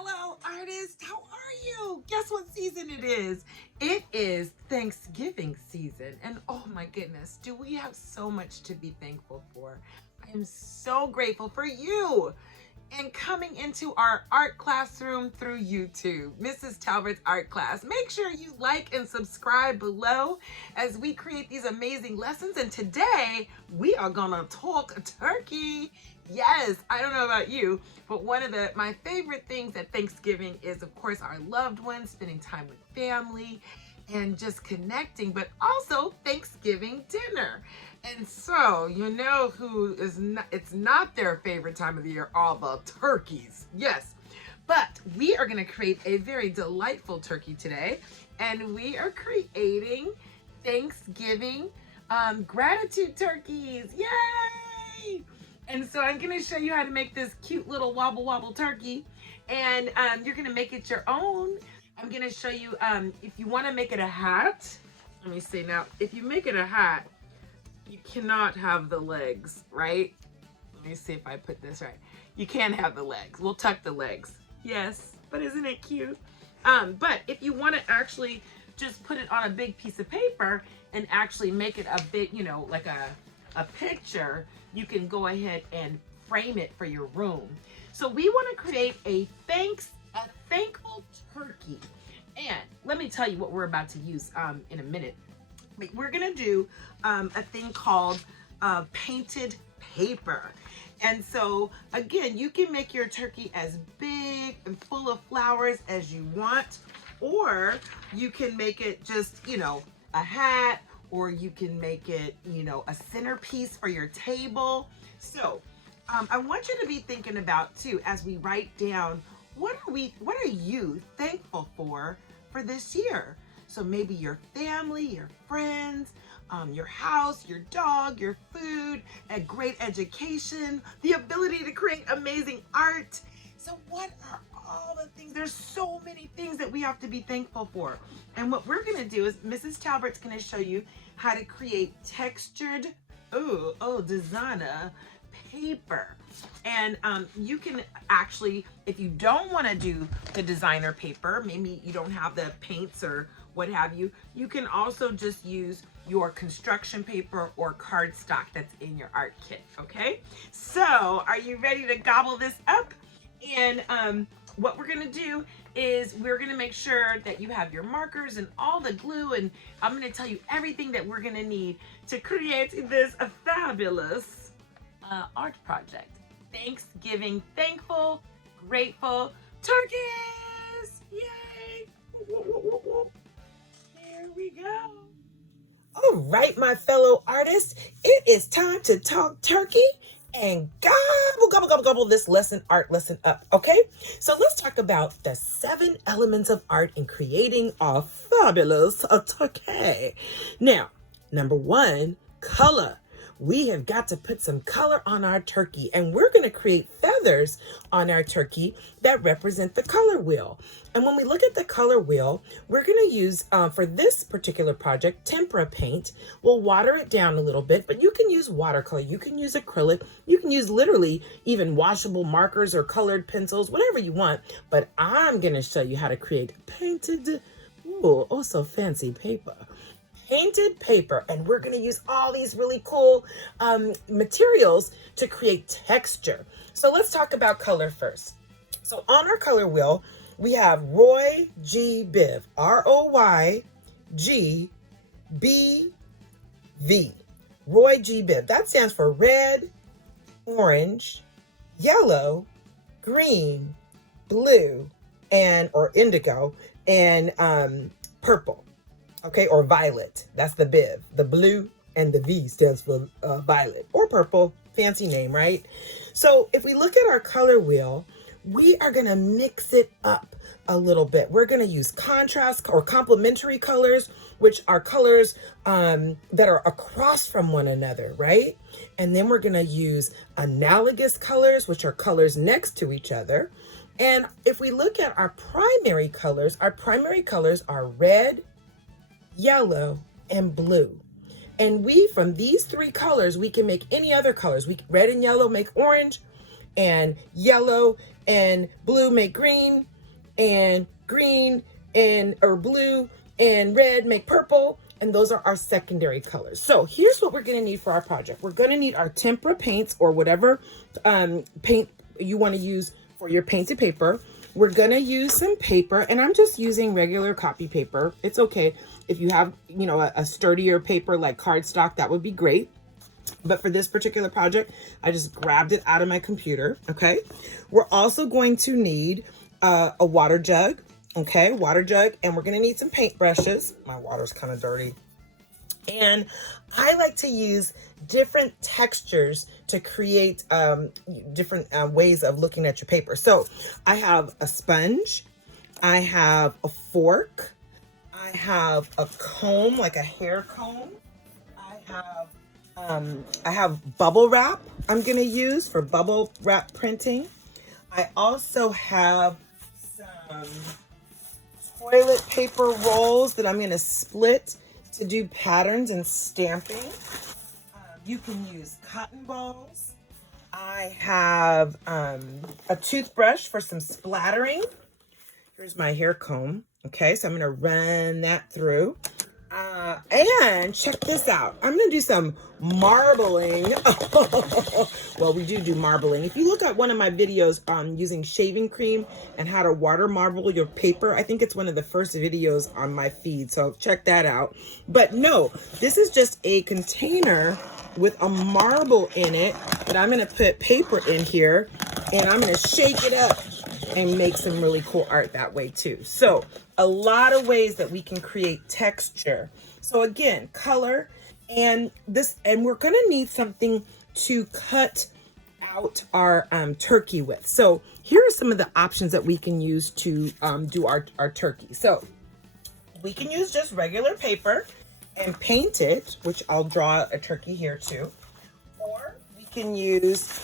fellow artists. How are you? Guess what season it is? It is Thanksgiving season. And oh my goodness, do we have so much to be thankful for? I am so grateful for you and coming into our art classroom through YouTube, Mrs. Talbert's art class. Make sure you like and subscribe below as we create these amazing lessons. And today we are gonna talk turkey. Yes, I don't know about you, but one of my favorite things at Thanksgiving is, of course, our loved ones, spending time with family and just connecting, but also Thanksgiving dinner. And so, you know who is not, it's not their favorite time of the year, all the turkeys. Yes, but we are gonna create a very delightful turkey today, and we are creating Thanksgiving gratitude turkeys. Yay! And so I'm gonna show you how to make this cute little wobble wobble turkey, and you're gonna make it your own. I'm gonna show you if you wanna make it a hat. Let me see now, if you make it a hat, you cannot have the legs, right? Let me see if I put this right. You can have the legs. We'll tuck the legs. Yes, but isn't it cute? But if you wanna actually just put it on a big piece of paper and actually make it a big, you know, like a picture, you can go ahead and frame it for your room. So we want to create a thankful turkey. And let me tell you what we're about to use in a minute. We're gonna do a thing called painted paper. And so again, you can make your turkey as big and full of flowers as you want, or you can make it just, you know, a hat, or you can make it, you know, a centerpiece for your table. So I want you to be thinking about too, as we write down, what are you thankful for this year? So maybe your family, your friends, your house, your dog, your food, a great education, the ability to create amazing art. So what are all the things? There's so many things that we have to be thankful for. And what we're gonna do is Mrs. Talbert's gonna show you how to create textured, designer paper. And you can actually, if you don't wanna do the designer paper, maybe you don't have the paints or what have you, you can also just use your construction paper or cardstock that's in your art kit, okay? So are you ready to gobble this up? And what we're gonna do is we're gonna make sure that you have your markers and all the glue, and I'm gonna tell you everything that we're gonna need to create this fabulous art project. Thanksgiving thankful, grateful turkeys! Yay! There we go. All right, my fellow artists, it is time to talk turkey and gobble this art lesson up, okay? So let's talk about the 7 elements of art in creating a fabulous turkey. Now, number 1, color. We have got to put some color on our turkey, and we're going to create feathers on our turkey that represent the color wheel. And when we look at the color wheel, we're going to use, for this particular project, tempera paint. We'll water it down a little bit, but you can use watercolor, you can use acrylic, you can use literally even washable markers or colored pencils, whatever you want. But I'm going to show you how to create painted, so fancy paper. Painted paper, and we're going to use all these really cool materials to create texture. So let's talk about color first. So on our color wheel, we have Roy G. Biv, R-O-Y-G-B-V, Roy G. Biv. That stands for red, orange, yellow, green, blue, or indigo, and purple. Okay, or violet. That's the Biv. The blue and the V stands for violet or purple. Fancy name, right? So if we look at our color wheel, we are going to mix it up a little bit. We're going to use contrast or complementary colors, which are colors that are across from one another, right? And then we're going to use analogous colors, which are colors next to each other. And if we look at our primary colors are red, yellow, and blue. And from these 3 colors, we can make any other colors. Red and yellow make orange, and yellow and blue make green, and green and or blue and red make purple, and those are our secondary colors. So here's what we're going to need for our project. We're going to need our tempera paints or whatever paint you want to use for your painted paper. We're going to use some paper, and I'm just using regular copy paper. It's okay if you have, you know, a sturdier paper like cardstock, that would be great. But for this particular project, I just grabbed it out of my computer, okay? We're also going to need a water jug, okay? Water jug, and we're gonna need some paint brushes. My water's kind of dirty. And I like to use different textures to create different ways of looking at your paper. So I have a sponge, I have a fork, I have a comb, like a hair comb, I have bubble wrap I'm gonna use for bubble wrap printing. I also have some toilet paper rolls that I'm gonna split to do patterns and stamping. You can use cotton balls. I have a toothbrush for some splattering. Here's my hair comb. Okay, so I'm gonna run that through. And check this out. I'm going to do some marbling. Well, we do marbling. If you look at one of my videos on using shaving cream and how to water marble your paper, I think it's one of the first videos on my feed. So check that out. But no, this is just a container with a marble in it that I'm going to put paper in here, and I'm going to shake it up and make some really cool art that way too. So a lot of ways that we can create texture. So again, color and this, and we're gonna need something to cut out our turkey with. So here are some of the options that we can use to do our turkey. So we can use just regular paper and paint it, which I'll draw a turkey here too. Or we can use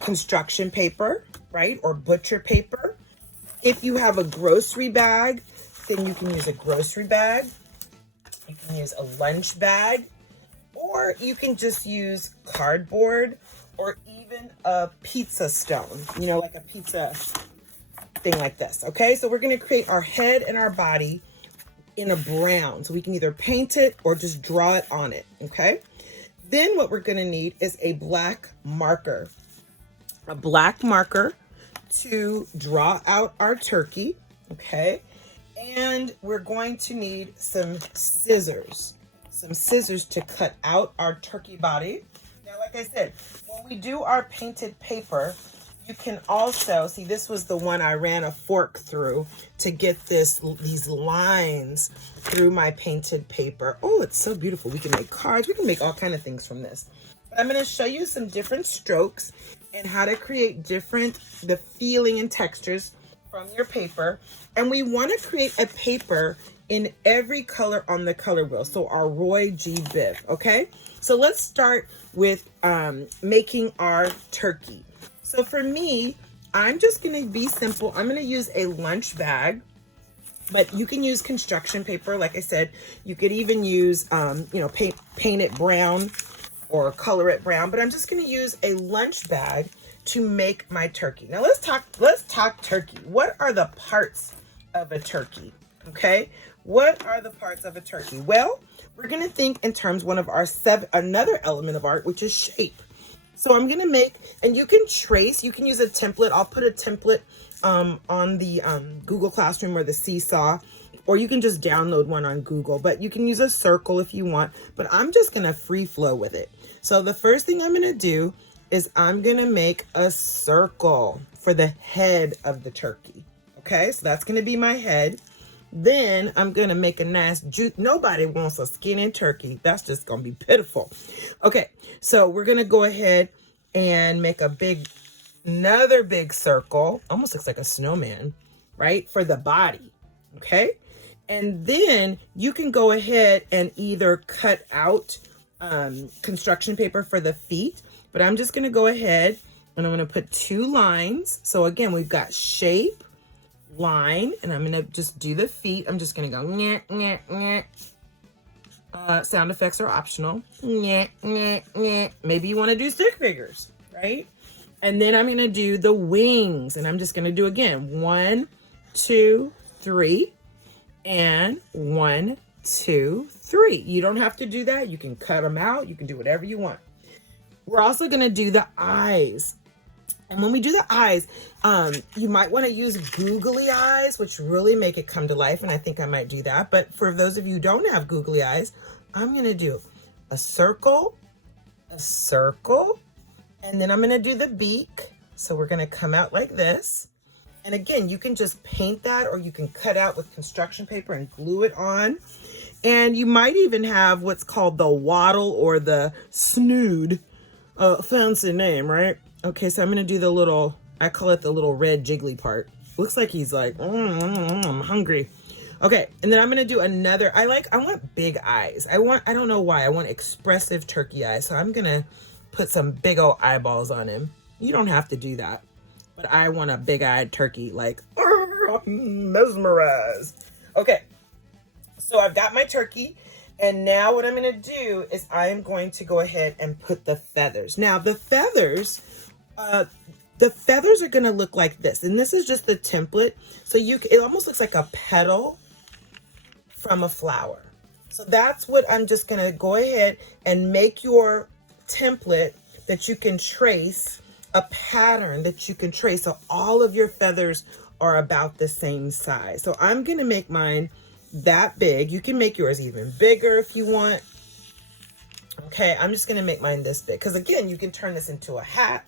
construction paper, right? Or butcher paper. If you have a grocery bag, then you can use a grocery bag. You can use a lunch bag, or you can just use cardboard or even a pizza stone, you know, like a pizza thing like this. Okay, so we're going to create our head and our body in a brown. So we can either paint it or just draw it on it. Okay, then what we're going to need is a black marker. A black marker to draw out our turkey, okay? And we're going to need some scissors to cut out our turkey body. Now, like I said, when we do our painted paper, you can also see, this was the one I ran a fork through to get these lines through my painted paper. Oh, it's so beautiful. We can make cards. We can make all kinds of things from this. But I'm going to show you some different strokes and how to create the feeling and textures from your paper. And we want to create a paper in every color on the color wheel. So our Roy G. Biv, okay? So let's start with making our turkey. So for me, I'm just going to be simple. I'm going to use a lunch bag, but you can use construction paper. Like I said, you could even use, paint it brown or color it brown, but I'm just going to use a lunch bag to make my turkey. Now let's talk turkey. What are the parts of a turkey? Okay, what are the parts of a turkey? Well, we're going to think in terms another element of art, which is shape. So I'm going to make, and you can trace, you can use a template. I'll put a template on the Google Classroom or the Seesaw, or you can just download one on Google, but you can use a circle if you want, but I'm just going to free flow with it. So the first thing I'm going to do is I'm going to make a circle for the head of the turkey. Okay, so that's going to be my head. Then I'm going to make a nice nobody wants a skinny turkey. That's just going to be pitiful. Okay, so we're going to go ahead and make another big circle. Almost looks like a snowman, right? For the body. Okay. And then you can go ahead and either cut out construction paper for the feet, but I'm just going to go ahead and I'm going to put 2 lines. So again, we've got shape, line, and I'm going to just do the feet. I'm just going to go nyeh, nyeh, nyeh. Sound effects are optional. Nyeh, nyeh, nyeh. Maybe you want to do stick figures, right? And then I'm going to do the wings. And I'm just going to do again 1, 2, 3. And 1, 2, 3. You don't have to do that. You can cut them out. You can do whatever you want. We're also going to do the eyes. And when we do the eyes, you might want to use googly eyes, which really make it come to life. And I think I might do that. But for those of you who don't have googly eyes, I'm going to do a circle, and then I'm going to do the beak. So we're going to come out like this. And again, you can just paint that, or you can cut out with construction paper and glue it on. And you might even have what's called the wattle or the snood. Fancy name, right? Okay, so I'm going to do the little, I call it the little red jiggly part. Looks like he's like, I'm hungry. Okay, and then I'm going to do another, I want big eyes. I don't know why, I want expressive turkey eyes. So I'm going to put some big old eyeballs on him. You don't have to do that, but I want a big-eyed turkey, like, mesmerized. Okay, so I've got my turkey. And now what I'm going to do is I am going to go ahead and put the feathers. Now the feathers are going to look like this. And this is just the template. So it almost looks like a petal from a flower. So that's what I'm just going to go ahead and make your template that you can trace, a pattern that you can trace. So all of your feathers are about the same size. So I'm going to make mine that big. You can make yours even bigger if you want. Okay, I'm just going to make mine this big because again, you can turn this into a hat.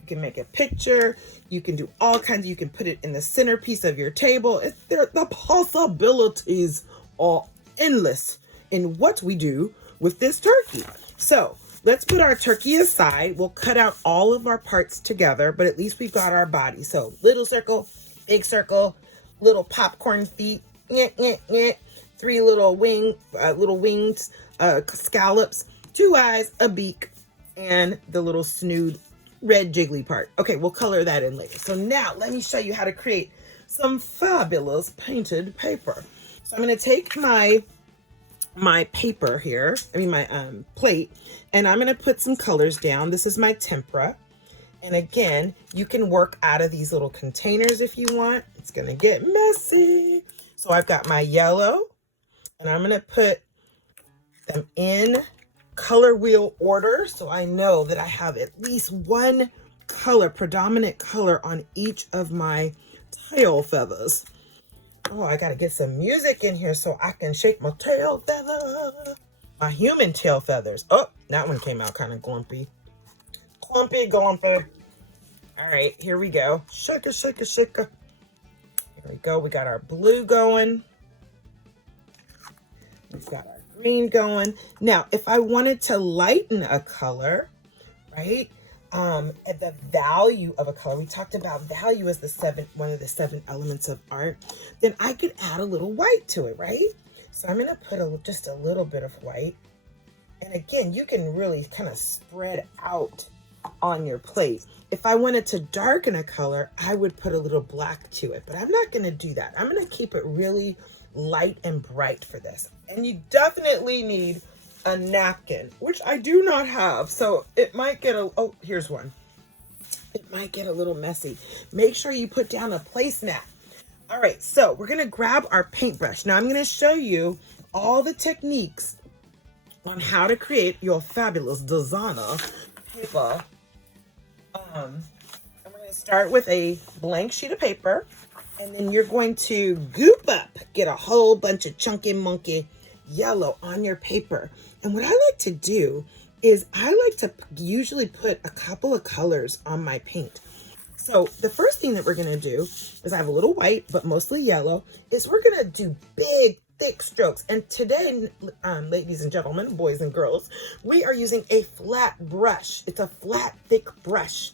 You can make a picture. You can do all kinds. You can put it in the centerpiece of your table. The possibilities are endless in what we do with this turkey. So let's put our turkey aside. We'll cut out all of our parts together, but at least we've got our body. So little circle, big circle, little popcorn feet, 3 little wings, scallops, 2 eyes, a beak, and the little snood red jiggly part. Okay, we'll color that in later. So now let me show you how to create some fabulous painted paper. So I'm going to take my paper here, my plate, and I'm going to put some colors down. This is my tempera. And again, you can work out of these little containers if you want. It's going to get messy. So I've got my yellow, and I'm going to put them in color wheel order. So I know that I have at least one color, predominant color on each of my tail feathers. Oh, I got to get some music in here so I can shake my tail feather. My human tail feathers. Oh, that one came out kind of glumpy. Glumpy. All right, here we go. Shake it. Here we go. We got our blue going. We've got our green going. Now, if I wanted to lighten a color, right? At the value of a color, we talked about value as one of the 7 elements of art. Then I could add a little white to it, right? So I'm going to put just a little bit of white. And again, you can really kind of spread out on your plate. If I wanted to darken a color, I would put a little black to it, but I'm not going to do that. I'm going to keep it really light and bright for this. And you definitely need a napkin, which I do not have. So it might get oh, here's one. It might get a little messy. Make sure you put down a placemat. All right, so we're going to grab our paintbrush. Now I'm going to show you all the techniques on how to create your fabulous designer paper. I'm going to start with a blank sheet of paper, and then you're going to goop up, get a whole bunch of chunky monkey yellow on your paper. And what I like to do is I like to usually put a couple of colors on my paint. So the first thing that we're going to do is I have a little white, but mostly yellow, is we're going to do big, thick strokes. And today, ladies and gentlemen, boys and girls, we are using a flat brush. It's a flat, thick brush.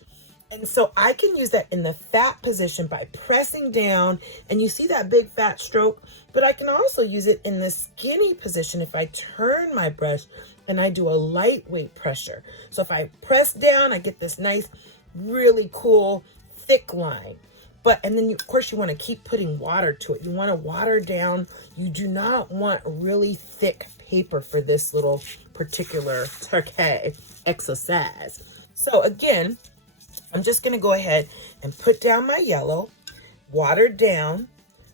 And so I can use that in the fat position by pressing down, and you see that big fat stroke, but I can also use it in the skinny position if I turn my brush and I do a lightweight pressure. So if I press down, I get this nice, really cool, thick line. And then of course you want to keep putting water to it. You want to water down. You do not want really thick paper for this little particular turkey exercise. So again, I'm just gonna go ahead and put down my yellow, watered down,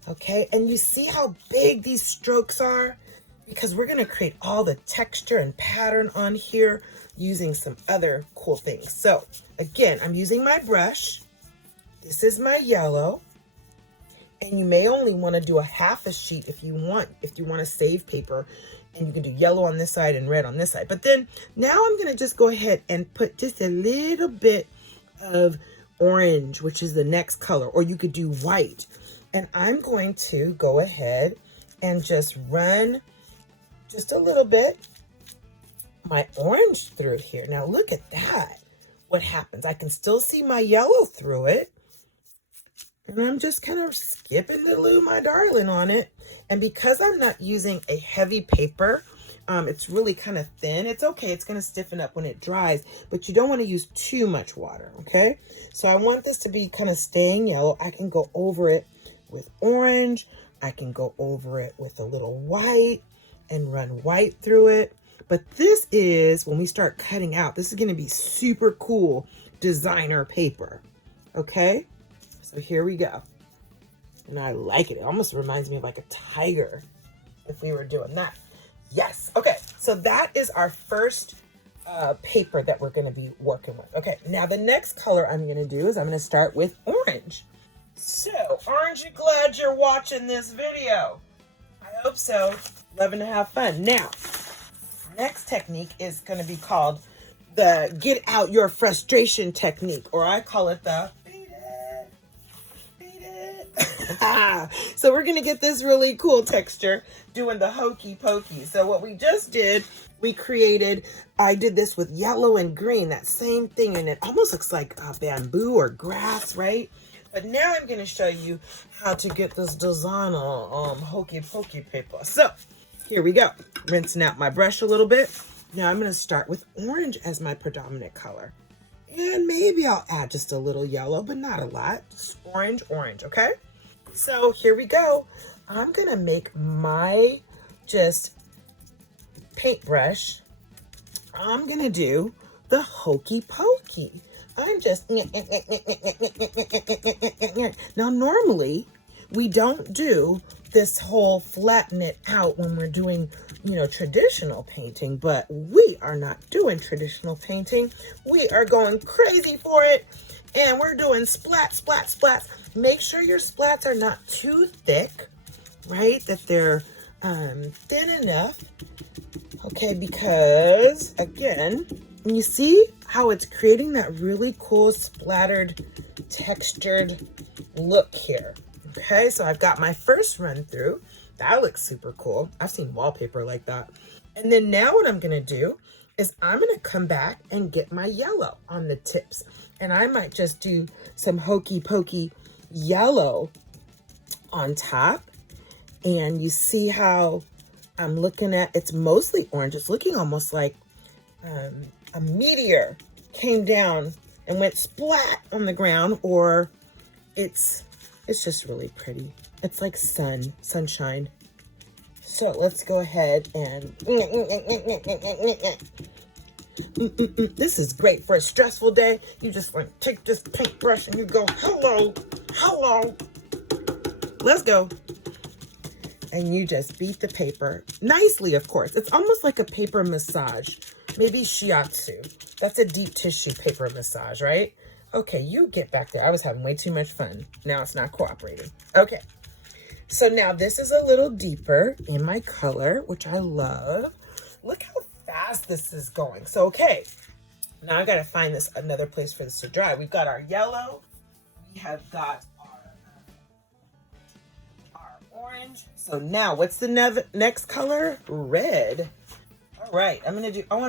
okay? And you see how big these strokes are? Because we're gonna create all the texture and pattern on here using some other cool things. So again, I'm using my brush. This is my yellow. And you may only wanna do a half a sheet if you want to save paper. And you can do yellow on this side and red on this side. But then now I'm gonna just go ahead and put just a little bit of orange, which is the next color, or you could do white. And I'm going to go ahead and just run just a little bit my orange through here. Now look at that. What happens? I can still see my yellow through it. And I'm just kind of skipping the loo, my darling, on it. And because I'm not using a heavy paper, it's really kind of thin. It's okay. It's going to stiffen up when it dries, but you don't want to use too much water, okay? So I want this to be kind of staying yellow. I can go over it with orange. I can go over it with a little white and run white through it. But this is, when we start cutting out, this is going to be super cool designer paper, okay? So here we go. And I like it. It almost reminds me of like a tiger if we were doing that. Yes. Okay. So that is our first paper that we're going to be working with. Okay. Now the next color I'm going to do is I'm going to start with orange. So aren't you glad you're watching this video? I hope so. Loving to have fun. Now, next technique is going to be called the get out your frustration technique, or I call it the so we're going to get this really cool texture doing the hokey pokey. So what we just did, I did this with yellow and green, that same thing. And it almost looks like bamboo or grass, right? But now I'm going to show you how to get this designer hokey pokey paper. So here we go. Rinsing out my brush a little bit. Now I'm going to start with orange as my predominant color. And maybe I'll add just a little yellow, but not a lot. Just orange, okay? So here we go. I'm going to make my just paintbrush. I'm going to do the hokey pokey. I'm just... Now, normally, we don't do this whole flatten it out when we're doing, traditional painting, but we are not doing traditional painting. We are going crazy for it, and we're doing splat, splat, splats. Make sure your splats are not too thick, right? That they're thin enough, okay? Because, again, you see how it's creating that really cool splattered, textured look here. Okay, so I've got my first run through. That looks super cool. I've seen wallpaper like that. And then now what I'm gonna do is I'm gonna come back and get my yellow on the tips. And I might just do some hokey pokey yellow on top. And you see how I'm looking at, it's mostly orange. It's looking almost like a meteor came down and went splat on the ground, or it's just really pretty. It's like sunshine. So let's go ahead and... This is great for a stressful day. You just like take this paintbrush and you go, hello, hello. Let's go. And you just beat the paper nicely, of course. It's almost like a paper massage. Maybe shiatsu. That's a deep tissue paper massage, right? Okay, you get back there. I was having way too much fun. Now it's not cooperating. Okay, so now this is a little deeper in my color, which I love. Look how fast this is going. So, okay, now I gotta find another place for this to dry. We've got our yellow. We have got our orange. So now what's the next color? Red. All right, I'm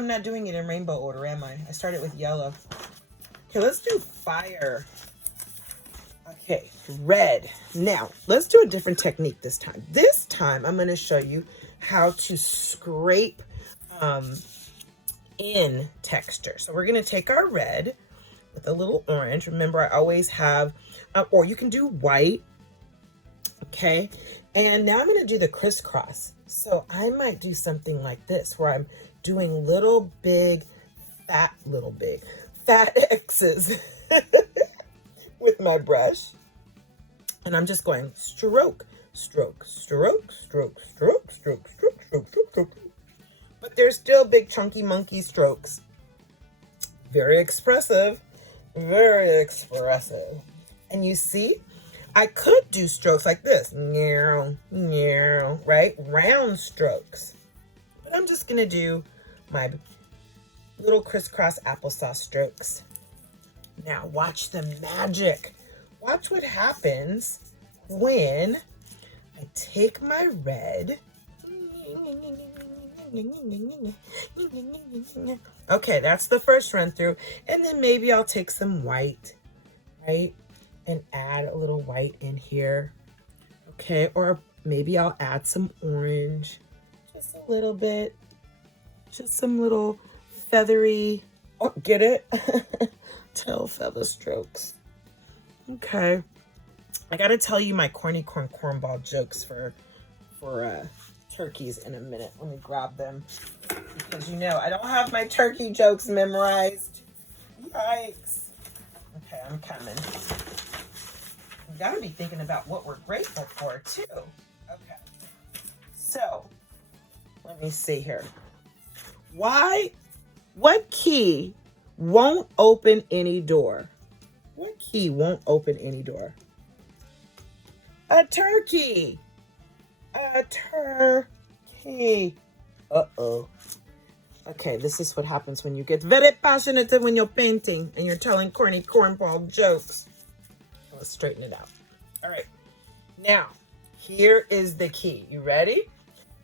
not doing it in rainbow order, am I? I started with yellow. Okay, let's do fire. Okay, red. Now, let's do a different technique this time. This time, I'm going to show you how to scrape in texture. So we're going to take our red with a little orange. Remember, I always have, or you can do white. Okay, and now I'm going to do the crisscross. So I might do something like this, where I'm doing fat X's. with my brush. And I'm just going stroke, stroke, stroke, stroke, stroke, stroke, stroke, stroke, stroke, stroke. But they're still big chunky monkey strokes. Very expressive, very expressive. And you see, I could do strokes like this, right? Round strokes. But I'm just gonna do my little crisscross applesauce strokes. Now watch the magic. Watch what happens when I take my red. Okay, that's the first run through. And then maybe I'll take some white, right? And add a little white in here. Okay, or maybe I'll add some orange. Just a little bit. Just some little feathery, oh, get it? Tail feather strokes. Okay. I gotta tell you my corny cornball jokes for turkeys in a minute. Let me grab them. Because you know, I don't have my turkey jokes memorized. Yikes. Okay, I'm coming. We gotta be thinking about what we're grateful for too. Okay. So, let me see here. What key won't open any door? What key won't open any door? A turkey. A turkey. Uh-oh. Okay, this is what happens when you get very passionate when you're painting and you're telling corny cornball jokes. Let's straighten it out. All right. Now, here is the key. You ready?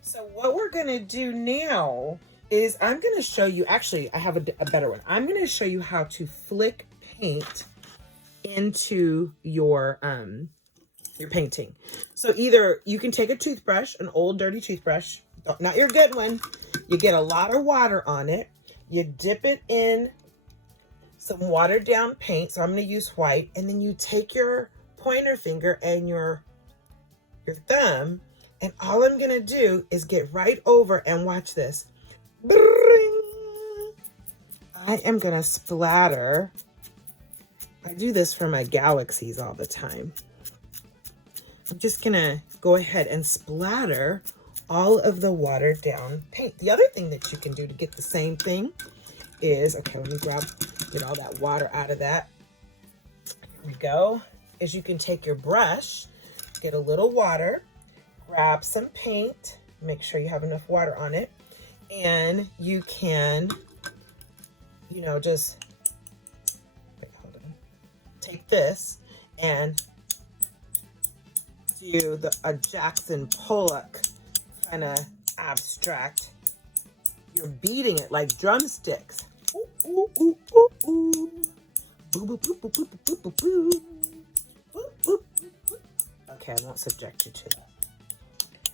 So what we're going to do now is I'm going to show you, actually, I have a better one. I'm going to show you how to flick paint into your painting. So either you can take a toothbrush, an old dirty toothbrush, not your good one. You get a lot of water on it. You dip it in some watered down paint. So I'm going to use white. And then you take your pointer finger and your thumb. And all I'm going to do is get right over and watch this. I am going to splatter. I do this for my galaxies all the time. I'm just going to go ahead and splatter all of the watered down paint. The other thing that you can do to get the same thing is, okay, let me get all that water out of that. Here we go. Is you can take your brush, get a little water, grab some paint, make sure you have enough water on it, and you can, just take this and do a Jackson Pollock kind of abstract. You're beating it like drumsticks. Ooh, ooh, ooh, ooh, ooh. Boo, boo, boo, boo, boo, boo, boo, boo. Boo, boo, boo, boo. Okay, I won't subject you to that.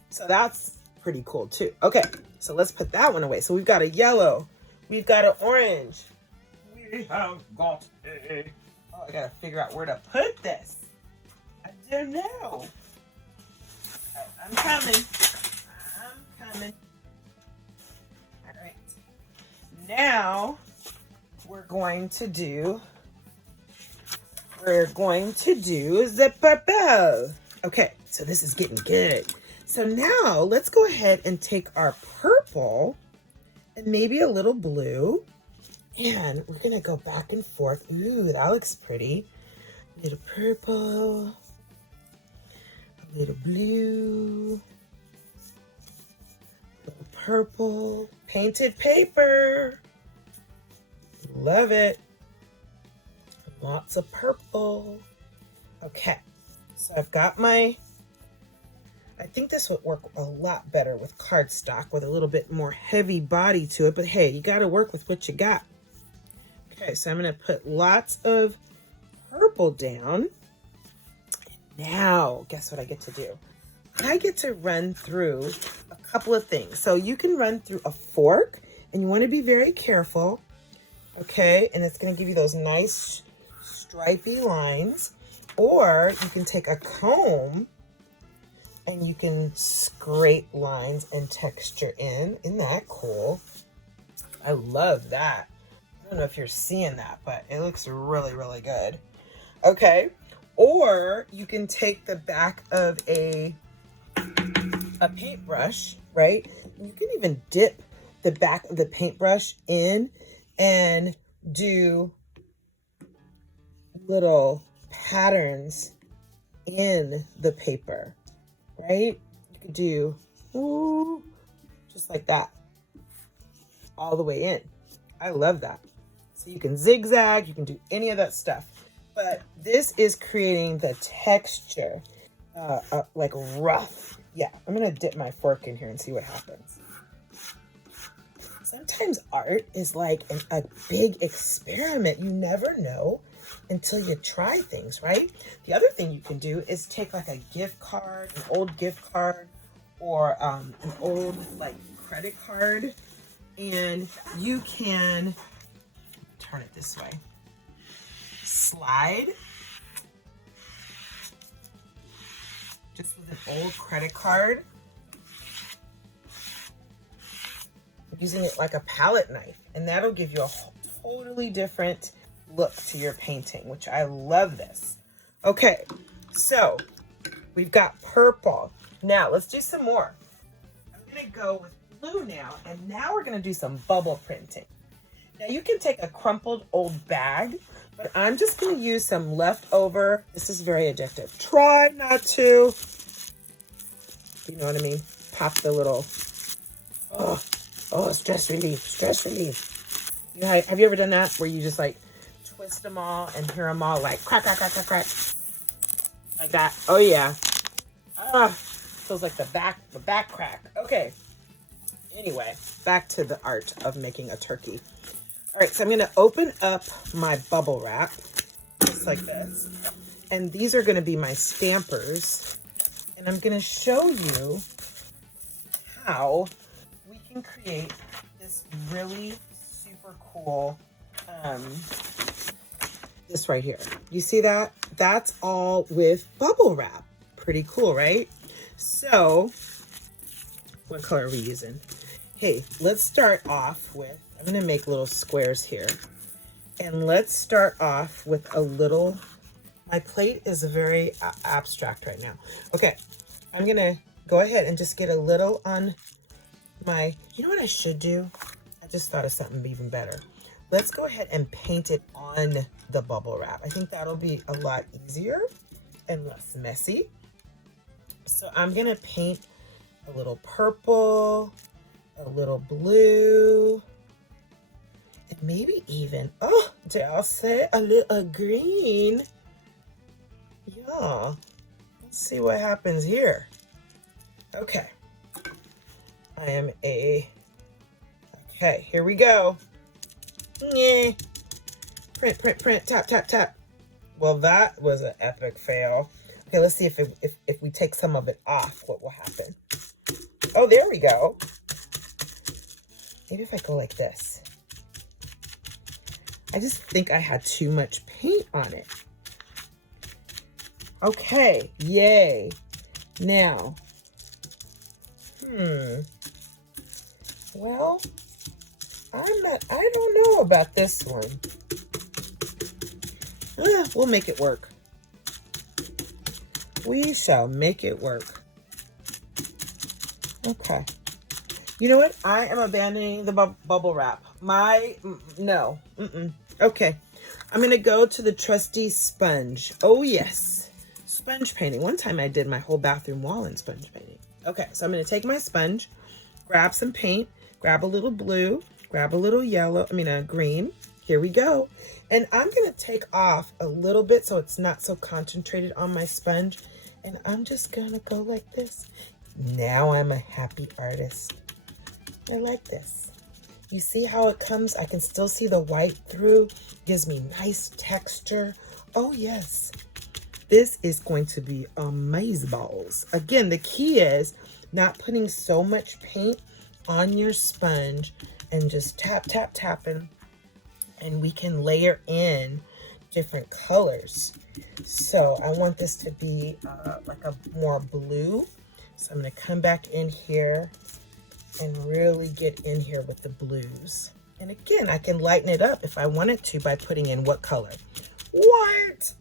So that's pretty cool too. Okay, so let's put that one away. So we've got a yellow. We've got an orange. We have got a... Oh, I gotta figure out where to put this. I don't know. I'm coming. I'm coming. All right. Now we're going to do the purple. Okay, so this is getting good. So now let's go ahead and take our purple and maybe a little blue. And we're going to go back and forth. Ooh, that looks pretty. A little purple. A little blue. A little purple. Painted paper. Love it. Lots of purple. Okay. So I've got my... I think this would work a lot better with cardstock with a little bit more heavy body to it. But hey, you got to work with what you got. Okay, so I'm going to put lots of purple down. Now, guess what I get to do? I get to run through a couple of things. So you can run through a fork, and you want to be very careful. Okay, and it's going to give you those nice stripy lines. Or you can take a comb, and you can scrape lines and texture in. Isn't that cool? I love that. don't know if you're seeing that, but it looks really, really good. Okay. Or you can take the back of a paintbrush, right? You can even dip the back of the paintbrush in and do little patterns in the paper, right? You could do just like that all the way in. I love that. So you can zigzag, you can do any of that stuff. But this is creating the texture, like rough. Yeah, I'm gonna dip my fork in here and see what happens. Sometimes art is like a big experiment. You never know until you try things, right? The other thing you can do is take like a gift card, an old gift card, or an old like credit card, and you can turn it this way. Slide just with an old credit card, using it like a palette knife, and that'll give you a totally different look to your painting, which I love this. Okay, so we've got purple. Now let's do some more. I'm gonna go with blue now, and now we're gonna do some bubble printing. Now you can take a crumpled old bag, but I'm just gonna use some leftover. This is very addictive. Try not to, you know what I mean? Pop the little, stress relief. You know, have you ever done that where you just like twist them all and hear them all like crack, crack, crack, crack, crack? Like that. Oh yeah. Feels like the back crack. Okay. Anyway, back to the art of making a turkey. All right, so I'm gonna open up my bubble wrap, just like this. And these are gonna be my stampers. And I'm gonna show you how we can create this really super cool, this right here. You see that? That's all with bubble wrap. Pretty cool, right? So, what color are we using? Hey, let's start off with, I'm gonna make little squares here. And let's start off with a little, my plate is very abstract right now. Okay, I'm gonna go ahead and just get a little on my, you know what I should do? I just thought of something even better. Let's go ahead and paint it on the bubble wrap. I think that'll be a lot easier and less messy. So I'm gonna paint a little purple, a little blue, and maybe even, oh, dare I say, a little green. Yeah, let's see what happens here. Okay, okay, here we go. Yeah. Print, tap, tap, tap. Well, that was an epic fail. Okay, let's see if we take some of it off, what will happen. Oh, there we go. Maybe if I go like this. I just think I had too much paint on it. Okay, yay. Now, well, I don't know about this one. We'll make it work. We shall make it work. Okay. You know what? I am abandoning the bubble wrap. No. Okay. I'm going to go to the trusty sponge. Oh, yes. Sponge painting. One time I did my whole bathroom wall in sponge painting. Okay, so I'm going to take my sponge, grab some paint, grab a little blue, grab a little yellow, green. Here we go. And I'm going to take off a little bit so it's not so concentrated on my sponge. And I'm just going to go like this. Now I'm a happy artist. I like this. You see how it comes? I can still see the white through. Gives me nice texture. Oh, yes. This is going to be amazeballs. Again, the key is not putting so much paint on your sponge and just tap, tap, tapping. And we can layer in different colors. So I want this to be like a more blue. So I'm going to come back in here and really get in here with the blues. And again, I can lighten it up if I wanted to by putting in what color? White.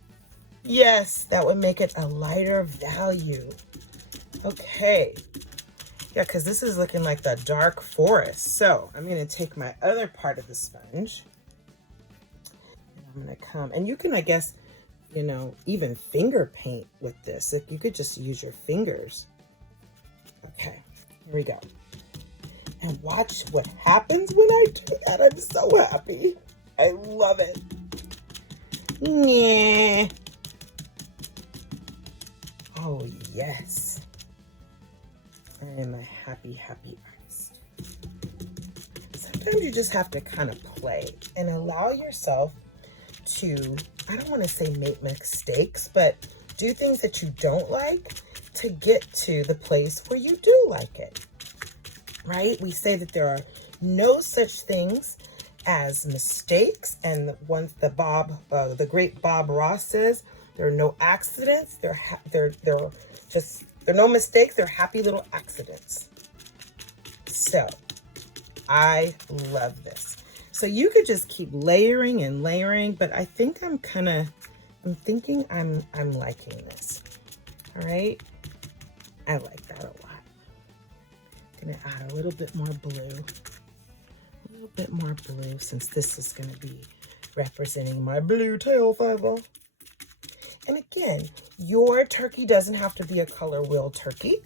Yes, that would make it a lighter value. Okay. Yeah, because this is looking like the dark forest. So I'm going to take my other part of the sponge. And I'm going to come, and you can, I guess, you know, even finger paint with this. Like you could just use your fingers. Okay, here we go. And watch what happens when I do that. I'm so happy. I love it. Yeah. Oh, yes. I am a happy, happy artist. Sometimes you just have to kind of play and allow yourself to, I don't want to say make mistakes, but do things that you don't like to get to the place where you do like it. Right? We say that there are no such things as mistakes, and once the great Bob Ross says, there are no accidents. They're no mistakes. They're happy little accidents. So I love this. So you could just keep layering and layering, but I think I'm thinking I'm liking this. All right. I like that a lot. Gonna add a little bit more blue. A little bit more blue, since this is gonna be representing my blue tail feather. And again, your turkey doesn't have to be a color wheel turkey.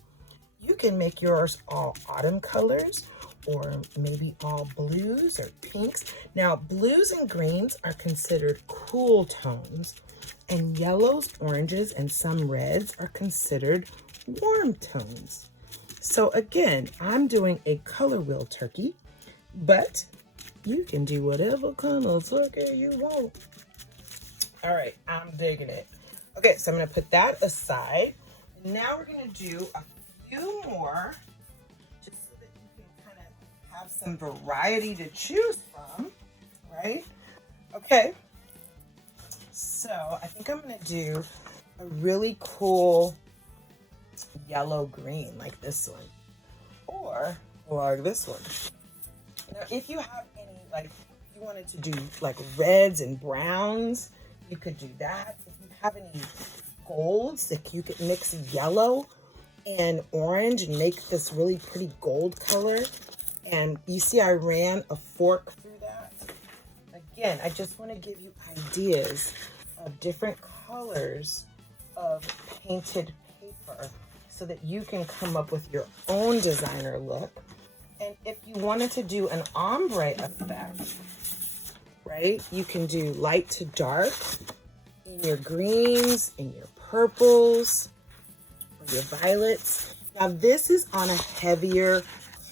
You can make yours all autumn colors, or maybe all blues or pinks. Now, blues and greens are considered cool tones, and yellows, oranges, and some reds are considered warm tones. So again, I'm doing a color wheel turkey, but you can do whatever kind of turkey you want. All right, I'm digging it. Okay, so I'm gonna put that aside. Now we're gonna do a few more, just so that you can kind of have some variety to choose from, right? Okay, so I think I'm gonna do a really cool yellow green like this one, or like this one. Now, if you have any, like, if you wanted to do like reds and browns, you could do that. If you have any golds, like you could mix yellow and orange and make this really pretty gold color. And you see I ran a fork through that. Again, I just want to give you ideas of different colors of painted paper so that you can come up with your own designer look. And if you wanted to do an ombre effect, right, you can do light to dark in your greens, in your purples, or your violets. Now this is on a heavier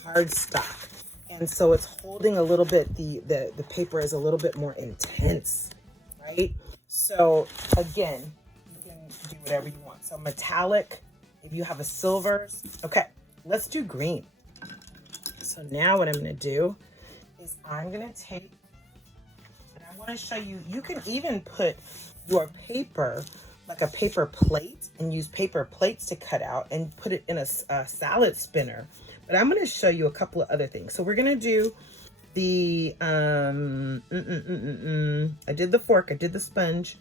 cardstock, and so it's holding a little bit, the paper is a little bit more intense, right? So again, you can do whatever you want. So metallic, if you have a silvers. Okay, let's do green. So now what I'm gonna do is I'm gonna take, and I wanna show you, you can even put your paper, like a paper plate, and use paper plates to cut out and put it in a salad spinner. But I'm gonna show you a couple of other things. So we're gonna do the, I did the fork, I did the sponge,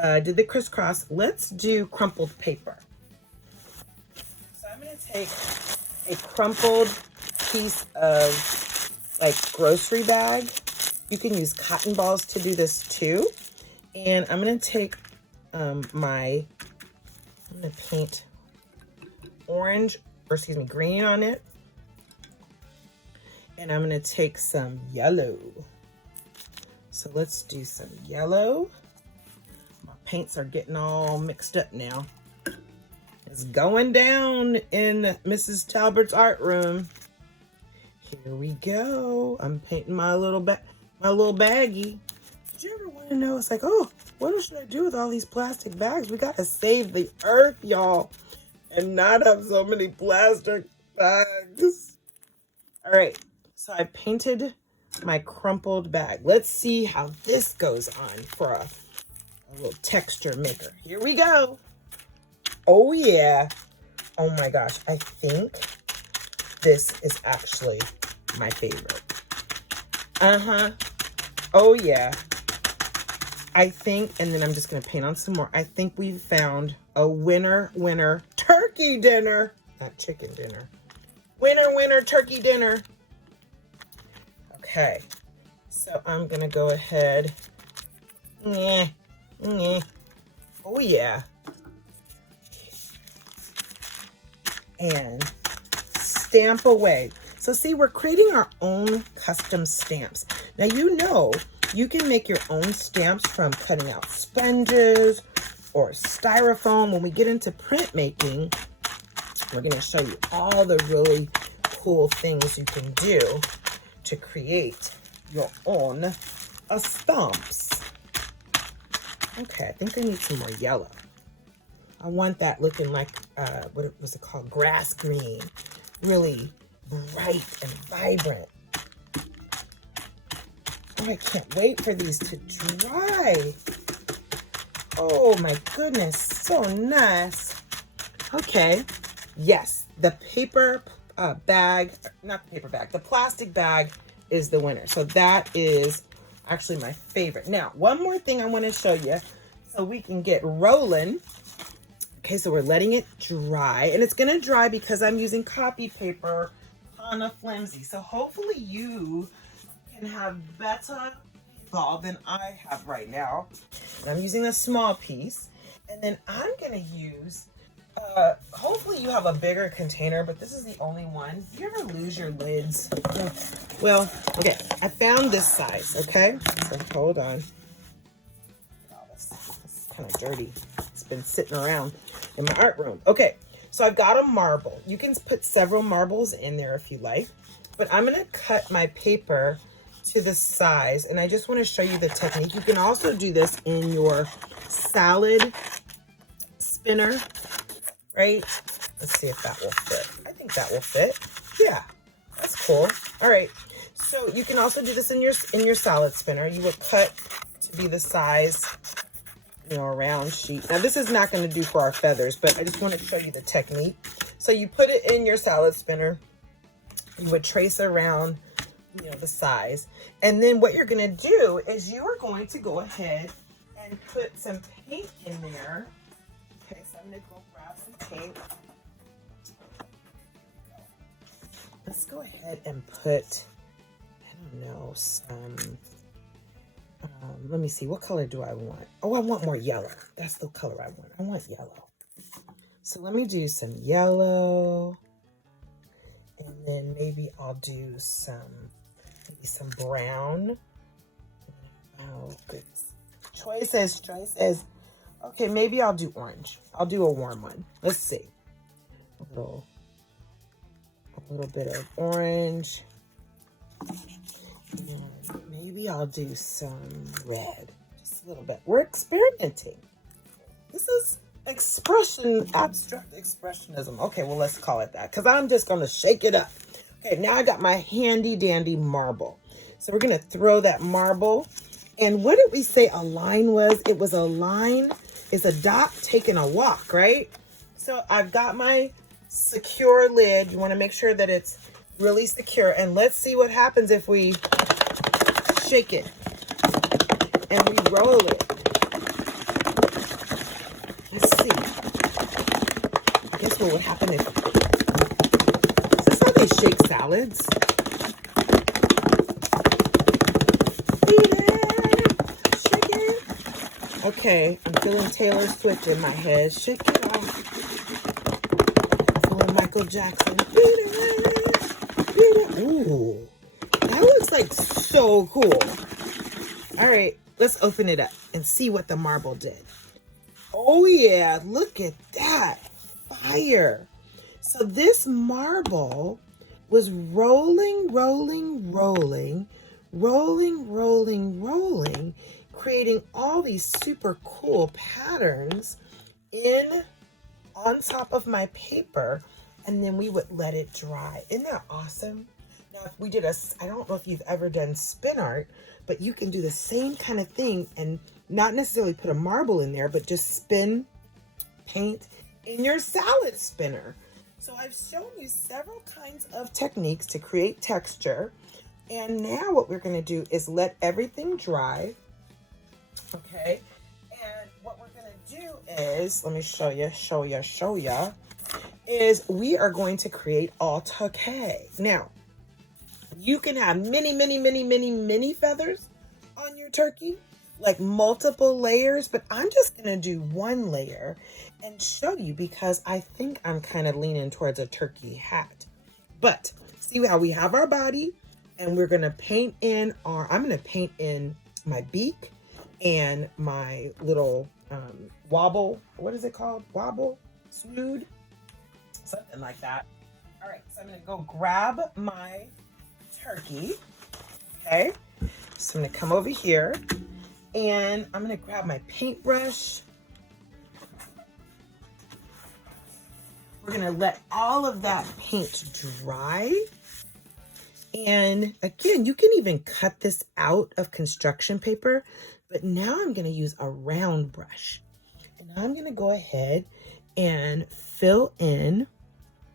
I did the crisscross. Let's do crumpled paper. So I'm gonna take a crumpled piece of like grocery bag. You can use cotton balls to do this too. And I'm gonna take I'm gonna paint green on it. And I'm gonna take some yellow. So let's do some yellow. My paints are getting all mixed up now. It's going down in Mrs. Talbert's art room. Here we go. I'm painting my little baggie. Did you ever want to know? It's like, oh, what should I do with all these plastic bags? We gotta save the earth, y'all, and not have so many plastic bags. All right, so I painted my crumpled bag. Let's see how this goes on for a little texture maker. Here we go. Oh yeah. Oh my gosh, I think this is actually my favorite. Oh yeah. I think, and then I'm just going to paint on some more. I think we've found a winner turkey dinner. Not chicken dinner. Winner turkey dinner. Okay. So I'm going to go ahead. Oh yeah. And stamp away. So see, we're creating our own custom stamps. Now, you know, you can make your own stamps from cutting out sponges or styrofoam. When we get into printmaking, we're going to show you all the really cool things you can do to create your own stamps. Okay, I think I need some more yellow. I want that looking like, what was it called? Grass green. Really bright and vibrant. Oh, I can't wait for these to dry. Oh my goodness, so nice. Okay, yes, the paper bag, not the paper bag, the plastic bag is the winner. So that is actually my favorite. Now, one more thing I want to show you so we can get rolling. Okay, so we're letting it dry, and it's gonna dry because I'm using copy paper, kind of flimsy. So hopefully you can have better ball than I have right now. And I'm using a small piece, and then I'm gonna use, hopefully you have a bigger container, but this is the only one. Do you ever lose your lids? Well, okay, I found this size, okay? So hold on. Oh, this is kind of dirty. It's been sitting around in my art room. Okay, so I've got a marble. You can put several marbles in there if you like, but I'm gonna cut my paper to the size, and I just want to show you the technique. You can also do this in your salad spinner, right? Let's see if that will fit. I think that will fit. Yeah, that's cool. All right, so you can also do this in your salad spinner. You would cut to be the size, you know, a round sheet. Now this is not going to do for our feathers, but I just want to show you the technique. So you put it in your salad spinner. You would trace around, you know, the size, and then what you're going to do is you are going to go ahead and put some paint in there. Okay, so I'm going to go grab some paint. Let's go ahead and put, I don't know, some, let me see, what color do I want? Oh, I want more yellow. That's the color I want. I want yellow. So let me do some yellow, and then maybe I'll do some brown. Oh, goodness. Choices. Okay, maybe I'll do orange. I'll do a warm one. Let's see. A little bit of orange. And maybe I'll do some red. Just a little bit. We're experimenting. This is abstract expressionism. Okay, well, let's call it that, because I'm just going to shake it up. Okay, now I got my handy dandy marble. So we're going to throw that marble. And what did we say a line was? It was a line. It's a dot taking a walk, right? So I've got my secure lid. You want to make sure that it's really secure. And let's see what happens if we shake it and we roll it. Let's see. I guess what would happen if... Is this how they shake salads? Shake it. Okay, I'm feeling Taylor Swift in my head. Shake it off. I'm feeling Michael Jackson. Ooh, that looks like so cool. All right, let's open it up and see what the marble did. Oh yeah, look at that. Fire. So this marble was rolling, creating all these super cool patterns on top of my paper, and then we would let it dry. Isn't that awesome? Now, if we did I don't know if you've ever done spin art, but you can do the same kind of thing and not necessarily put a marble in there, but just spin paint in your salad spinner. So I've shown you several kinds of techniques to create texture, And now what we're going to do is let everything dry. Okay. And what we're going to do is, let me show you, is we are going to create all turkey. Now, you can have many feathers on your turkey, like multiple layers, but I'm just going to do one layer and show you because I think I'm kind of leaning towards a turkey hat. But see how we have our body, and we're going to paint in I'm going to paint in my beak and my little wobble. What is it called? Wobble? Snood? Something like that. All right, so I'm going to go grab my turkey. Okay, so I'm going to come over here and I'm going to grab my paintbrush. We're going to let all of that paint dry. And again, you can even cut this out of construction paper, but now I'm going to use a round brush. And I'm going to go ahead and fill in.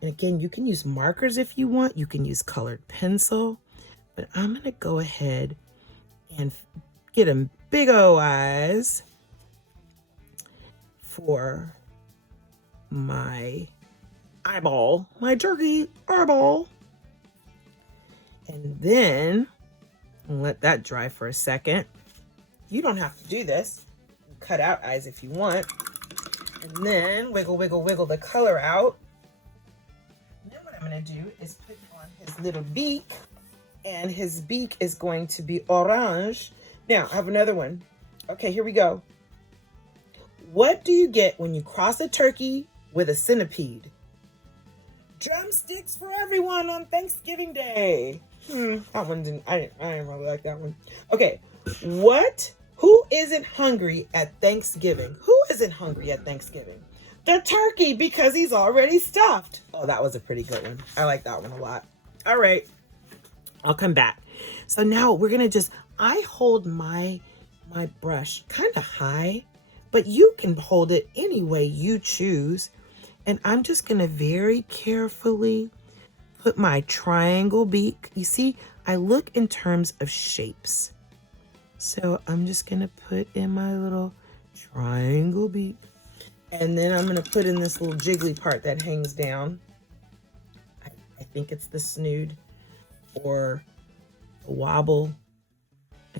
And again, you can use markers if you want. You can use colored pencil. But I'm going to go ahead and get them big old eyes for my eyeball, my turkey eyeball. And then let that dry for a second. You don't have to do this. Cut out eyes if you want. And then wiggle the color out. And then what I'm going to do is put on his little beak. And his beak is going to be orange. Now, I have another one. Okay, here we go. What do you get when you cross a turkey with a centipede? Drumsticks for everyone on Thanksgiving Day. That one didn't, I didn't really like that one. Okay, who isn't hungry at Thanksgiving? Who isn't hungry at Thanksgiving? The turkey, because he's already stuffed. Oh, that was a pretty good one. I like that one a lot. All right, I'll come back. So now we're gonna I hold my brush kind of high, but you can hold it any way you choose. And I'm just gonna very carefully put my triangle beak. You see, I look in terms of shapes. So I'm just gonna put in my little triangle beak. And then I'm gonna put in this little jiggly part that hangs down. I think it's the snood or the wobble.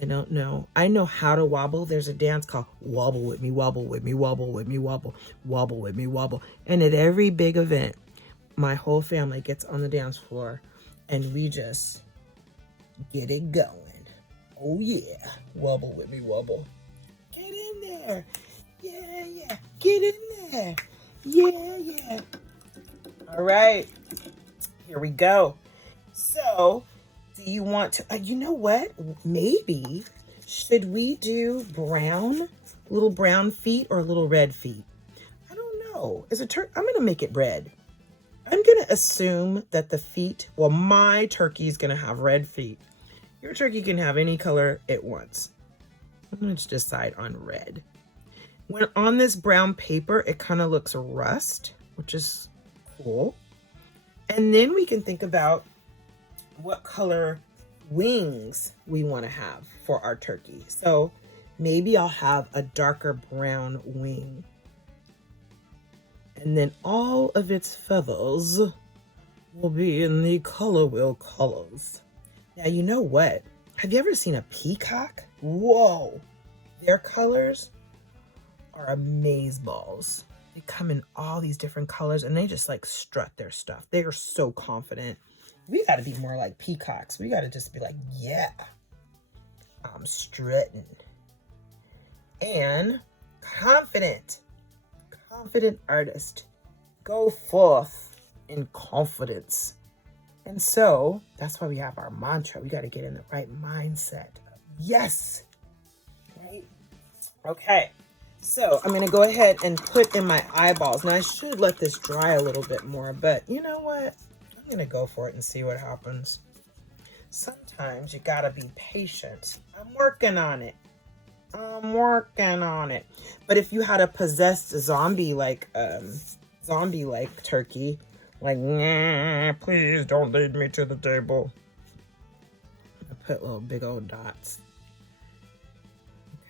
I don't know. I know how to wobble. There's a dance called Wobble With Me, Wobble With Me, Wobble With Me, Wobble, Wobble With Me, Wobble. And at every big event, my whole family gets on the dance floor and we just get it going. Oh yeah. Wobble with me, wobble. Get in there. Yeah. Get in there. Yeah. All right. Here we go. So, do you want to, you know what? Maybe, should we do little brown feet or little red feet? I don't know. I'm going to make it red. I'm going to assume that the feet, my turkey is going to have red feet. Your turkey can have any color it wants. I'm going to decide on red. When on this brown paper, it kind of looks rust, which is cool. And then we can think about what color wings we want to have for our turkey. So maybe I'll have a darker brown wing. And then all of its feathers will be in the color wheel colors. Now, you know what? Have you ever seen a peacock? Whoa! Their colors are amazeballs. They come in all these different colors and they just like strut their stuff. They are so confident. We got to be more like peacocks. We got to just be like, yeah, I'm strutting. And confident artist. Go forth in confidence. And so that's why we have our mantra. We got to get in the right mindset. Yes. Right? Okay. So I'm going to go ahead and put in my eyeballs. Now I should let this dry a little bit more, but you know what? I'm going to go for it and see what happens. Sometimes you got to be patient. I'm working on it. But if you had a possessed zombie-like turkey, like, nah, please don't lead me to the table. put little big old dots.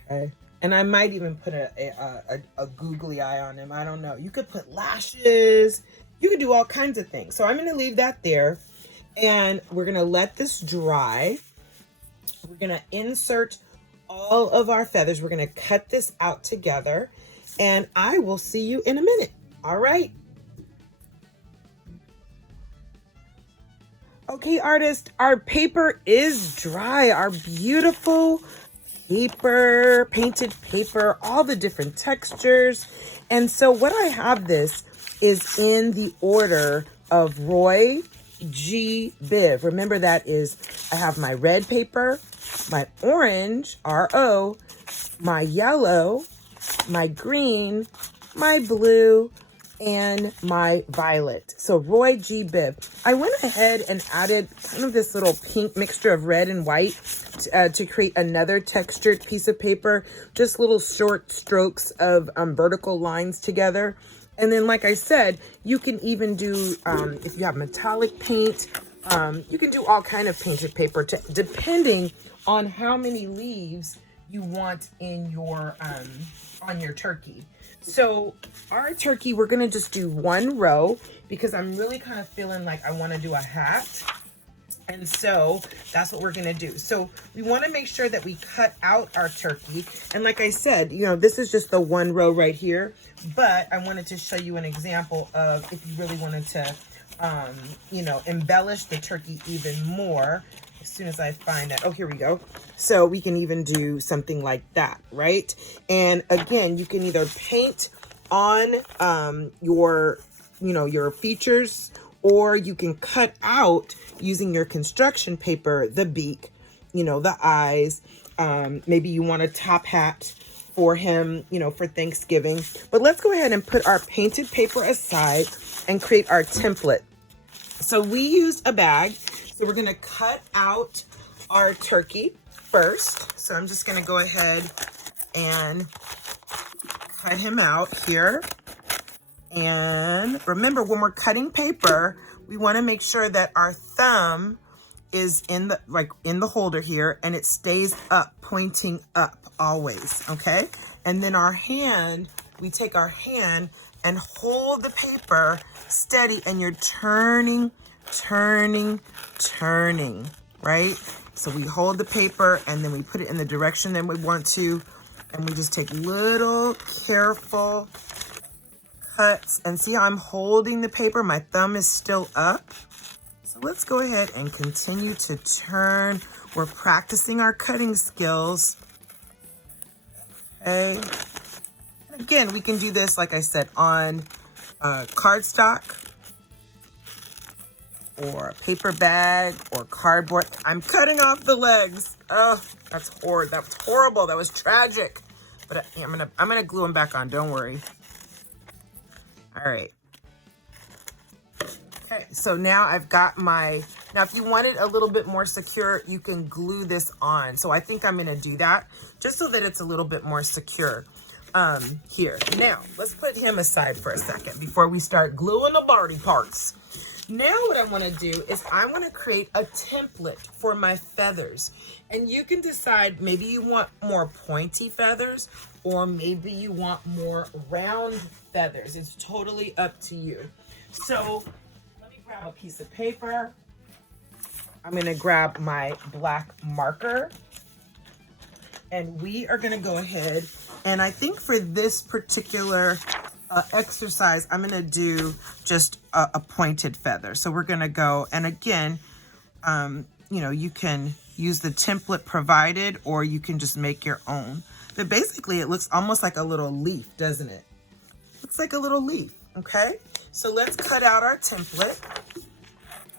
Okay. And I might even put a googly eye on him. I don't know. You could put lashes. You could do all kinds of things. So I'm going to leave that there. And we're going to let this dry. We're going to insert all of our feathers. We're going to cut this out together. And I will see you in a minute. All right. Okay, artist, our paper is dry. Our beautiful paper, painted paper, all the different textures. And so what I have this is in the order of Roy G. Biv. Remember that is, I have my red paper, my orange, R-O, my yellow, my green, my blue, and my violet. So Roy G. Biv. I went ahead and added kind of this little pink mixture of red and white to create another textured piece of paper, just little short strokes of vertical lines together. And then, like I said, you can even do, if you have metallic paint, you can do all kind of painted paper depending on how many leaves you want in your, on your turkey. So our turkey, we're going to just do one row because I'm really kind of feeling like I want to do a hat. And so that's what we're going to do. So we want to make sure that we cut out our turkey. And like I said, you know, this is just the one row right here, but I wanted to show you an example of if you really wanted to, you know, embellish the turkey even more. As soon as I find that, oh, here we go. So we can even do something like that, right? And again, you can either paint on your, you know, your features, or you can cut out using your construction paper, the beak, you know, the eyes. Maybe you want a top hat for him, you know, for Thanksgiving. But let's go ahead and put our painted paper aside and create our template. So we used a bag. So we're going to cut out our turkey first. So I'm just going to go ahead and cut him out here. And remember, when we're cutting paper, we want to make sure that our thumb is in the holder here, and it stays up, pointing up always, okay? And then our hand, we take our hand and hold the paper steady, and you're turning, right? So we hold the paper and then we put it in the direction that we want to, and we just take little careful cuts. And see how I'm holding the paper? My thumb is still up. So let's go ahead and continue to turn. We're practicing our cutting skills. Okay. And again, we can do this, like I said, on cardstock, or a paper bag, or cardboard. I'm cutting off the legs. Oh, that's horrid. That was horrible. That was tragic. But I'm gonna glue them back on. Don't worry. All right. Okay, so now I've got my, now if you want it a little bit more secure, you can glue this on. So I think I'm gonna do that just so that it's a little bit more secure here. Now, let's put him aside for a second before we start gluing the body parts. Now what I want to do is I want to create a template for my feathers. And you can decide, maybe you want more pointy feathers, or maybe you want more round feathers. It's totally up to you. So let me grab a piece of paper. I'm going to grab my black marker. And we are going to go ahead, and I think for this particular exercise, I'm going to do just a pointed feather. So we're going to go, and again, you know, you can use the template provided, or you can just make your own. But basically, it looks almost like a little leaf, doesn't it? Looks like a little leaf, okay? So let's cut out our template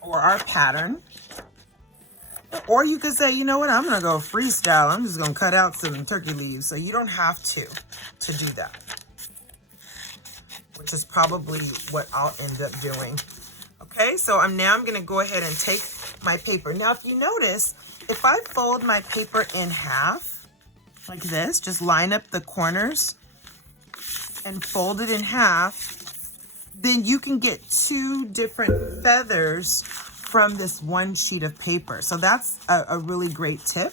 or our pattern. Or you could say, you know what, I'm going to go freestyle. I'm just going to cut out some turkey leaves. So you don't have to do that, which is probably what I'll end up doing. Okay, so I'm going to go ahead and take my paper. Now, if you notice, if I fold my paper in half like this, just line up the corners and fold it in half, then you can get two different feathers from this one sheet of paper. So that's a really great tip.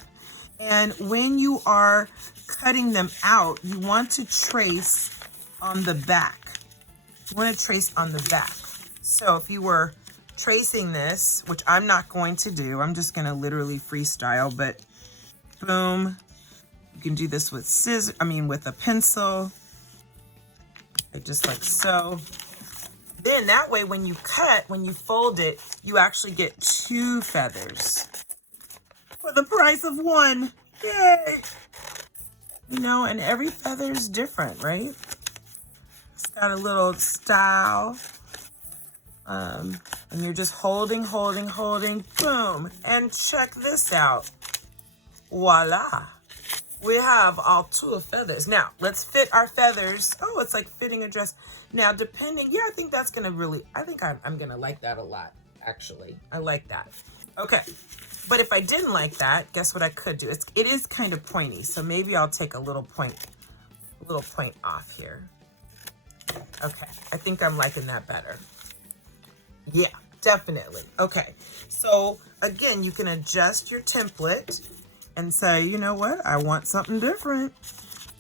And when you are cutting them out, you want to trace on the back. You want to trace on the back. So if you were tracing this, which I'm not going to do, I'm just going to literally freestyle, but boom. You can do this with with a pencil, just like so. Then that way, when you cut, when you fold it, you actually get 2 feathers for the price of 1. Yay! You know, and every feather is different, right? It's got a little style. And you're just holding, boom. And check this out. Voila. We have all 2 feathers. Now, let's fit our feathers. Oh, it's like fitting a dress. Now, depending, yeah, I think that's going to really, I'm going to like that a lot, actually. I like that. Okay. But if I didn't like that, guess what I could do? It is kind of pointy, so maybe I'll take a little point off here. Okay. I think I'm liking that better. Yeah, definitely. Okay. So, again, you can adjust your template and say, you know what, I want something different.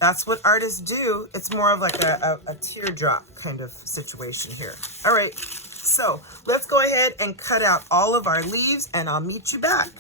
That's what artists do. It's more of like a teardrop kind of situation here. All right, so let's go ahead and cut out all of our leaves and I'll meet you back.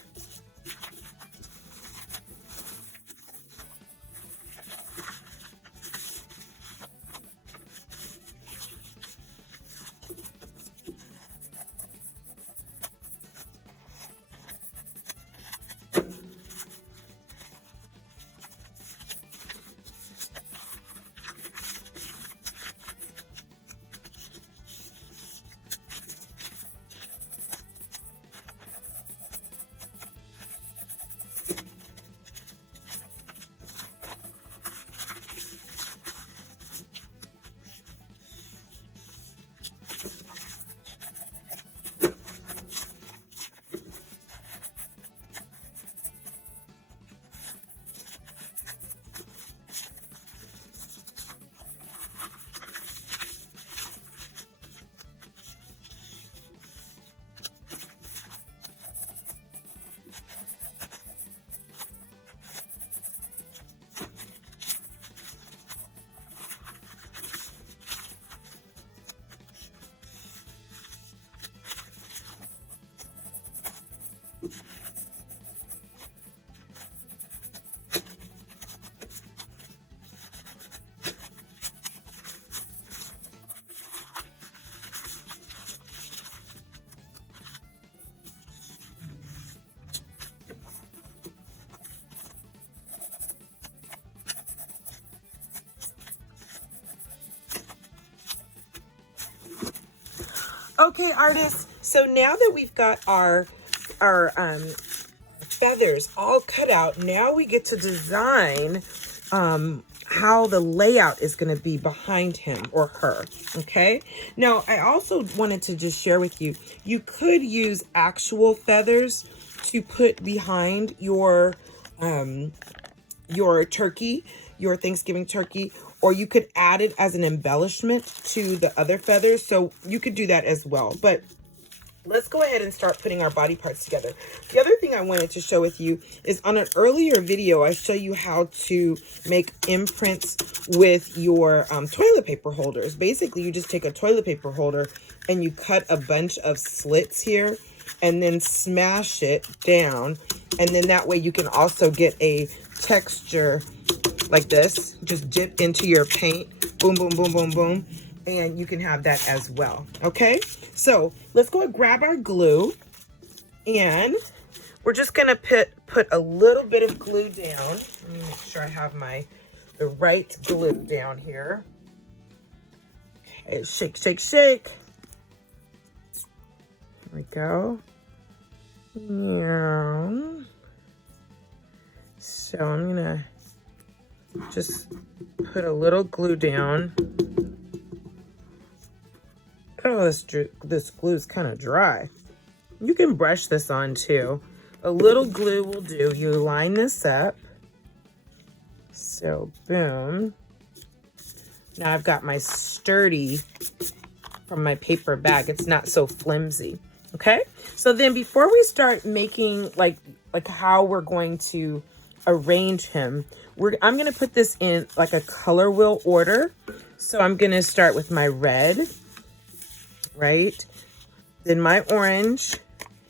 Okay, artists, so now that we've got our feathers all cut out, now we get to design how the layout is going to be behind him or her. Okay, now I also wanted to just share with you, you could use actual feathers to put behind your turkey, your Thanksgiving turkey, or you could add it as an embellishment to the other feathers. So you could do that as well. But let's go ahead and start putting our body parts together. The other thing I wanted to show with you is on an earlier video, I show you how to make imprints with your toilet paper holders. Basically, you just take a toilet paper holder and you cut a bunch of slits here and then smash it down. And then that way you can also get a texture like this. Just dip into your paint. Boom, boom, boom, boom, boom. And you can have that as well. Okay, so let's go and grab our glue, and we're just gonna put a little bit of glue down. Let me make sure I have the right glue down here. Okay, shake, shake, shake. Here we go. Yeah. So I'm gonna just put a little glue down. Oh, this glue is kind of dry. You can brush this on too. A little glue will do. You line this up. So, boom. Now I've got my sturdy from my paper bag. It's not so flimsy. Okay, so then before we start making like how we're going to arrange him, I'm gonna put this in like a color wheel order. So I'm gonna start with my red, right? Then my orange,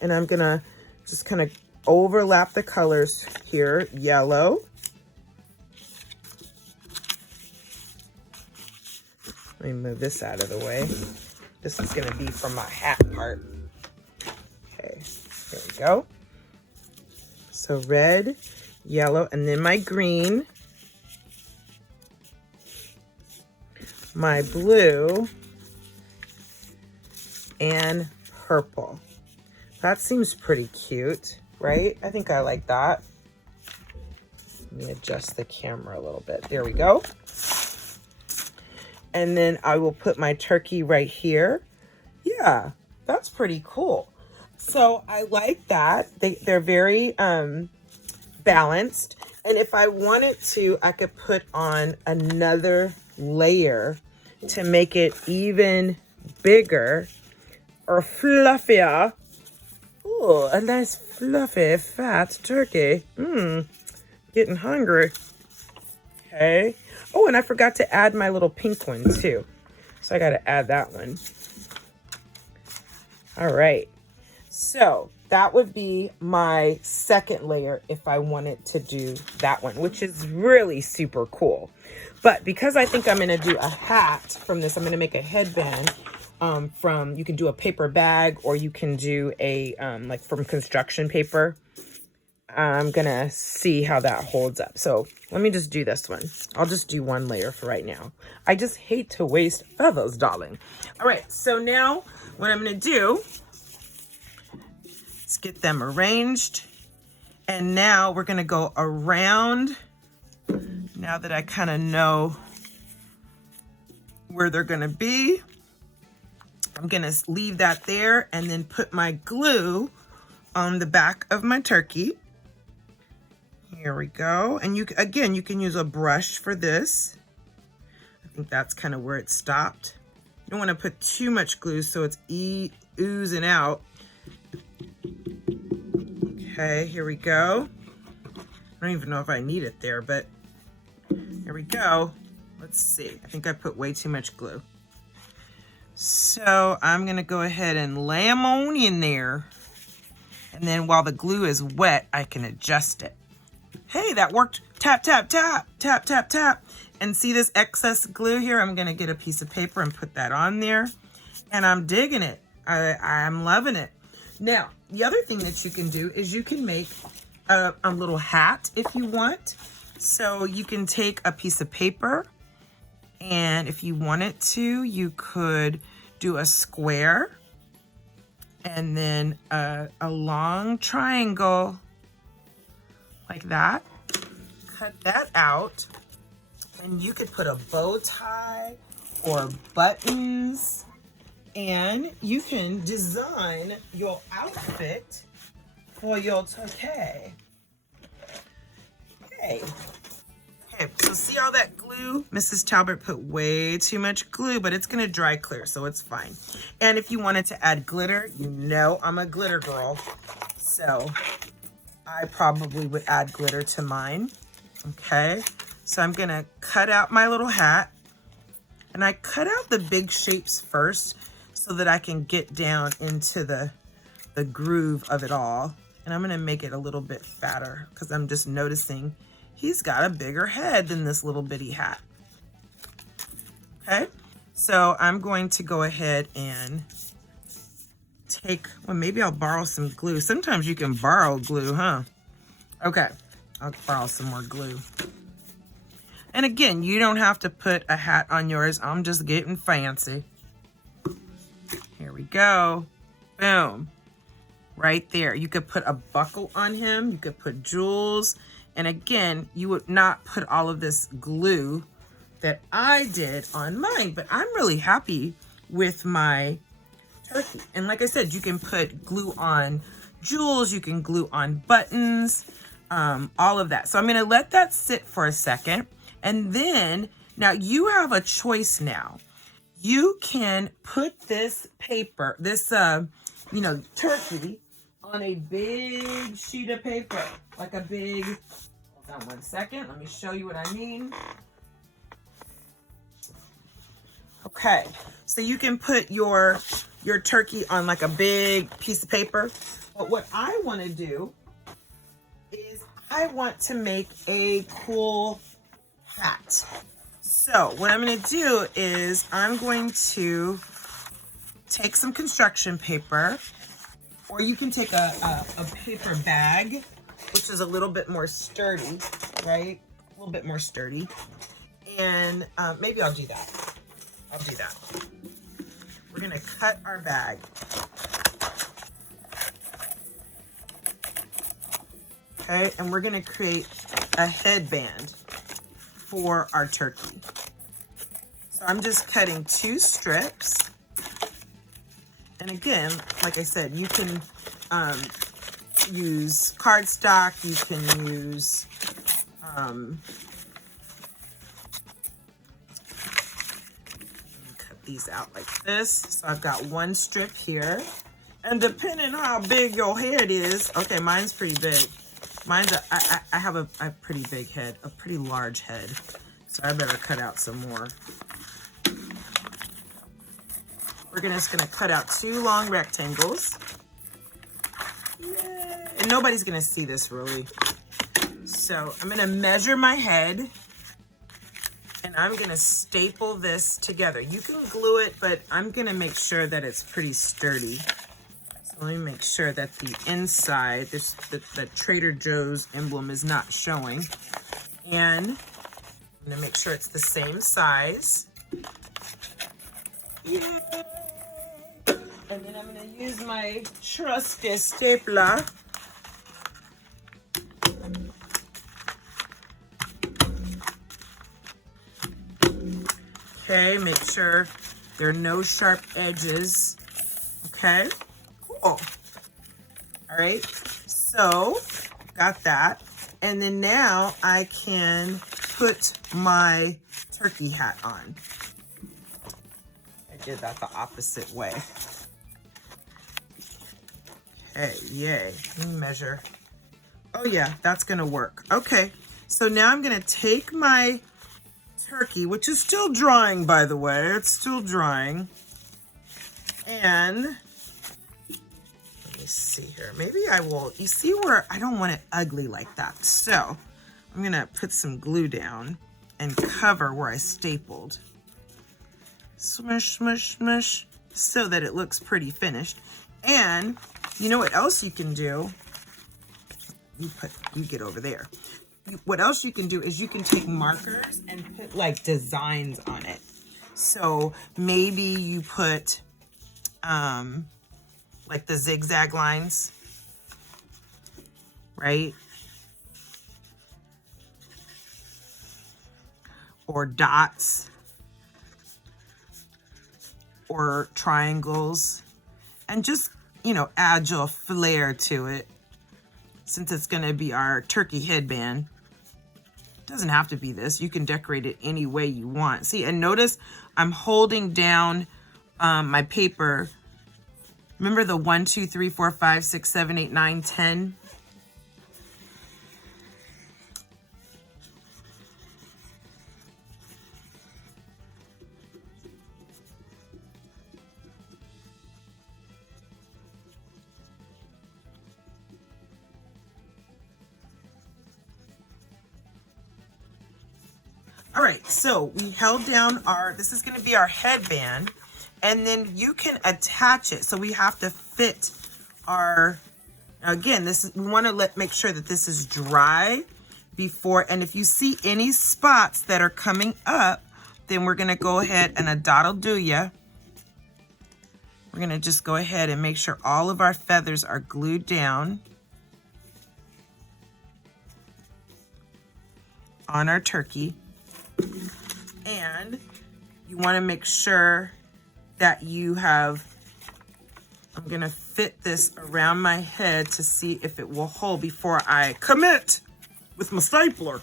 and I'm gonna just kind of overlap the colors here. Yellow. Let me move this out of the way. This is gonna be for my hat part. Okay, here we go. So red, yellow, and then my green, my blue, and purple. That seems pretty cute, right? I think I like that. Let me adjust the camera a little bit. There we go. And then I will put my turkey right here. Yeah, that's pretty cool. So I like that. They're very balanced. And if I wanted to, I could put on another layer to make it even bigger or fluffier. Oh, a nice fluffy, fat turkey. Getting hungry. Okay. Oh, and I forgot to add my little pink one too. So I got to add that one. All right. So that would be my second layer if I wanted to do that one, which is really super cool. But because I think I'm going to do a hat from this, I'm going to make a headband you can do a paper bag, or you can do a, like from construction paper. I'm going to see how that holds up. So let me just do this one. I'll just do one layer for right now. I just hate to waste feathers, darling. All right. So now what I'm going to do is get them arranged. And now we're going to go around. Now that I kind of know where they're going to be, I'm going to leave that there and then put my glue on the back of my turkey. Here we go. And you can use a brush for this. I think that's kind of where it stopped. You don't want to put too much glue so it's oozing out. Okay, here we go. I don't even know if I need it there, but here we go. Let's see. I think I put way too much glue. So I'm going to go ahead and lay them on in there. And then while the glue is wet, I can adjust it. Hey, that worked. Tap, tap, tap, tap, tap, tap. And see this excess glue here? I'm going to get a piece of paper and put that on there. And I'm digging it. I'm loving it. Now, the other thing that you can do is you can make a little hat if you want. So you can take a piece of paper, and if you wanted to, you could do a square and then a long triangle like that. Cut that out, and you could put a bow tie or buttons, and you can design your outfit for your turkey. Okay. Okay, so see all that glue? Mrs. Talbot put way too much glue, but it's gonna dry clear, so it's fine. And if you wanted to add glitter, you know I'm a glitter girl, so I probably would add glitter to mine. Okay, so I'm gonna cut out my little hat, and I cut out the big shapes first so that I can get down into the groove of it all. And I'm gonna make it a little bit fatter because I'm just noticing he's got a bigger head than this little bitty hat. Okay, so I'm going to go ahead and well, maybe I'll borrow some glue. Sometimes you can borrow glue, huh? Okay, I'll borrow some more glue. And again, you don't have to put a hat on yours. I'm just getting fancy. Here we go. Boom. Right there. You could put a buckle on him. You could put jewels. And again, you would not put all of this glue that I did on mine, but I'm really happy with my turkey. And like I said, you can put glue on jewels, you can glue on buttons, all of that. So I'm gonna let that sit for a second. And then, now you have a choice now. You can put this paper, this you know, turkey on a big sheet of paper, like a big, hold on one second, let me show you what I mean. Okay, so you can put your turkey on like a big piece of paper, but what I want to do is I want to make a cool hat. So what I'm going to do is I'm going to take some construction paper, or you can take a paper bag, which is a little bit more sturdy, right? A little bit more sturdy. And maybe I'll do that. I'll do that. We're gonna cut our bag. Okay, and we're gonna create a headband for our turkey. So I'm just cutting 2 strips. And again, like I said, you can use cardstock, you can use cut these out like this. So I've got 1 strip here. And depending on how big your head is, okay, mine's pretty big. Mine's I have a pretty big head, a pretty large head. So I better cut out some more. We're just gonna cut out 2 long rectangles. Yay. And nobody's gonna see this really. So I'm gonna measure my head and I'm gonna staple this together. You can glue it, but I'm gonna make sure that it's pretty sturdy. So let me make sure that the inside, the Trader Joe's emblem is not showing. And I'm gonna make sure it's the same size. Yay. And then I'm going to use my trusty stapler. Okay, make sure there are no sharp edges. Okay, cool. All right, so got that. And then now I can put my turkey hat on. I did that the opposite way. Hey, yay, let me measure. Oh yeah, that's gonna work. Okay, so now I'm gonna take my turkey, which is still drying, by the way, it's still drying. And let me see here, maybe I will, you see where I don't want it ugly like that. So I'm gonna put some glue down and cover where I stapled. Smush, smush, smush, so that it looks pretty finished. And you know what else you can do? You get over there. What else you can do is you can take markers and put like designs on it. So maybe you put like the zigzag lines, right? Or dots, or triangles, and just, you know, add your flair to it, since it's gonna be our turkey headband. It doesn't have to be this. You can decorate it any way you want. See, and notice I'm holding down my paper. Remember the 1, 2, 3, 4, 5, 6, 7, 8, 9, 10? All right, so we held down this is gonna be our headband, and then you can attach it. So we have to fit our, again, we wanna make sure that this is dry before, and if you see any spots that are coming up, then we're gonna go ahead, and a dot'll do ya. We're gonna just go ahead and make sure all of our feathers are glued down on our turkey. And you want to make sure that you have, I'm going to fit this around my head to see if it will hold before I commit with my stapler.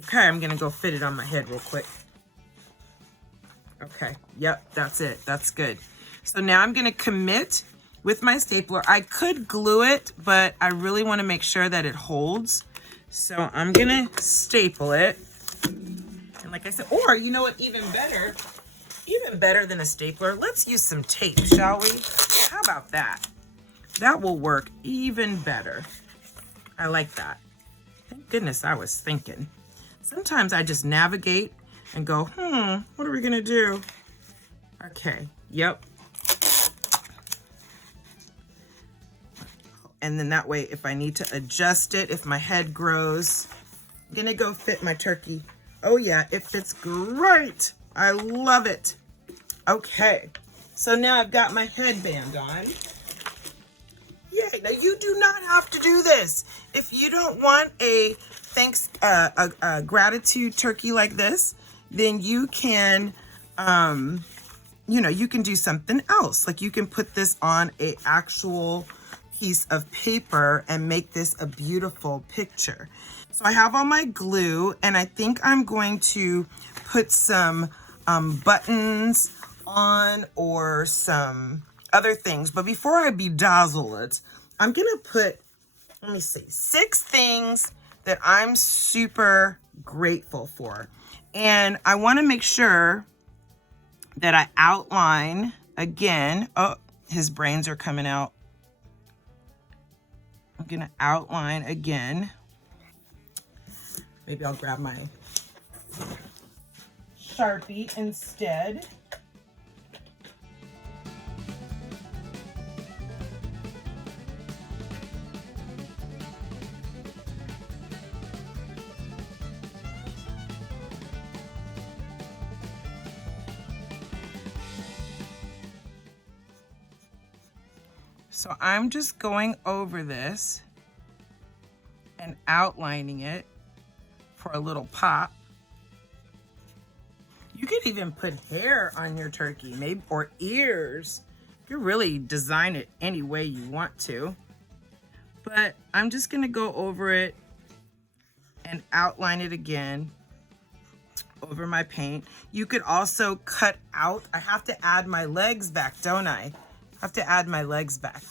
Okay, I'm going to go fit it on my head real quick. Okay, yep, that's it. That's good. So now I'm going to commit with my stapler. I could glue it, but I really want to make sure that it holds. So I'm gonna staple it. And like I said, or you know what, even better than a stapler, let's use some tape, shall we? How about that? That will work even better. I like that. Thank goodness I was thinking. Sometimes I just navigate and go, what are we gonna do? Okay, yep. And then that way, if I need to adjust it, if my head grows, I'm gonna go fit my turkey. Oh yeah, it fits great. I love it. Okay, so now I've got my headband on. Yay, now you do not have to do this. If you don't want a gratitude turkey like this, then you can, you can do something else. Like you can put this on a actual piece of paper and make this a beautiful picture. So I have all my glue, and I think I'm going to put some buttons on or some other things. But before I bedazzle it, I'm gonna put, let me see, 6 things that I'm super grateful for. And I wanna make sure that I outline again. Oh, his brains are coming out. I'm gonna outline again. Maybe I'll grab my Sharpie instead. So I'm just going over this and outlining it for a little pop. You could even put hair on your turkey, maybe, or ears. You can really design it any way you want to. But I'm just gonna go over it and outline it again over my paint. You could also cut out, I have to add my legs back, don't I? I have to add my legs back.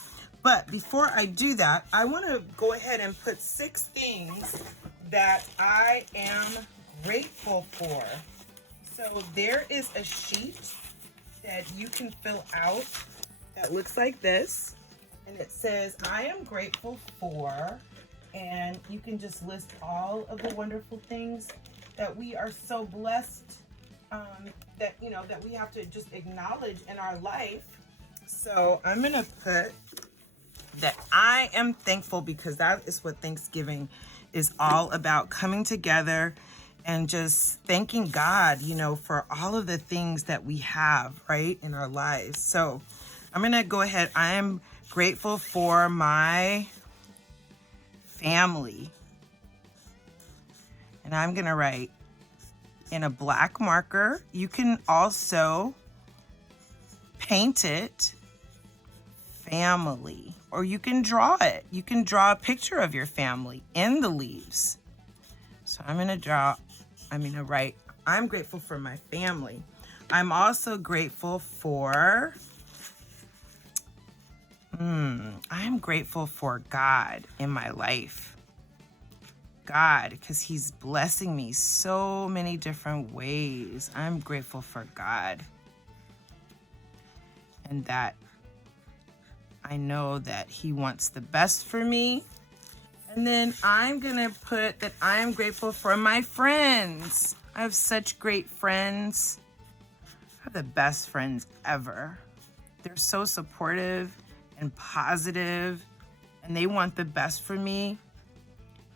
But before I do that, I wanna go ahead and put 6 things that I am grateful for. So there is a sheet that you can fill out that looks like this. And it says, I am grateful for, and you can just list all of the wonderful things that we are so blessed that, that we have to just acknowledge in our life. So I'm gonna put that I am thankful, because that is what Thanksgiving is all about, coming together and just thanking God, for all of the things that we have, right, in our lives. So I'm gonna go ahead. I am grateful for my family. And I'm gonna write in a black marker. You can also paint it family, or you can draw it. You can draw a picture of your family in the leaves. So I'm gonna write, I'm grateful for my family. I'm also grateful for, I'm grateful for God in my life. God, because he's blessing me so many different ways. I'm grateful for God. And that I know that he wants the best for me. And then I'm gonna put that I am grateful for my friends. I have such great friends. I have the best friends ever. They're so supportive and positive, and they want the best for me,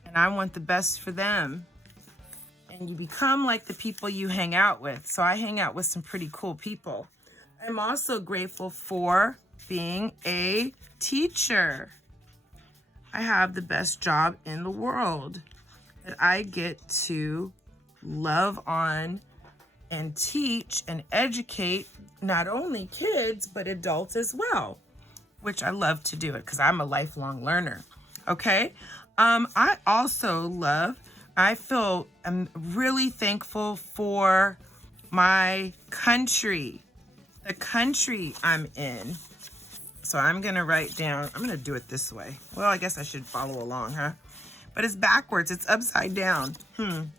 and I want the best for them. And you become like the people you hang out with. So I hang out with some pretty cool people. I'm also grateful for being a teacher. I have the best job in the world, that I get to love on and teach and educate not only kids, but adults as well, which I love to do it because I'm a lifelong learner. Okay. I also I'm really thankful for my country, the country I'm in. So I'm gonna write down, I'm gonna do it this way. Well, I guess I should follow along, huh? But it's backwards, it's upside down.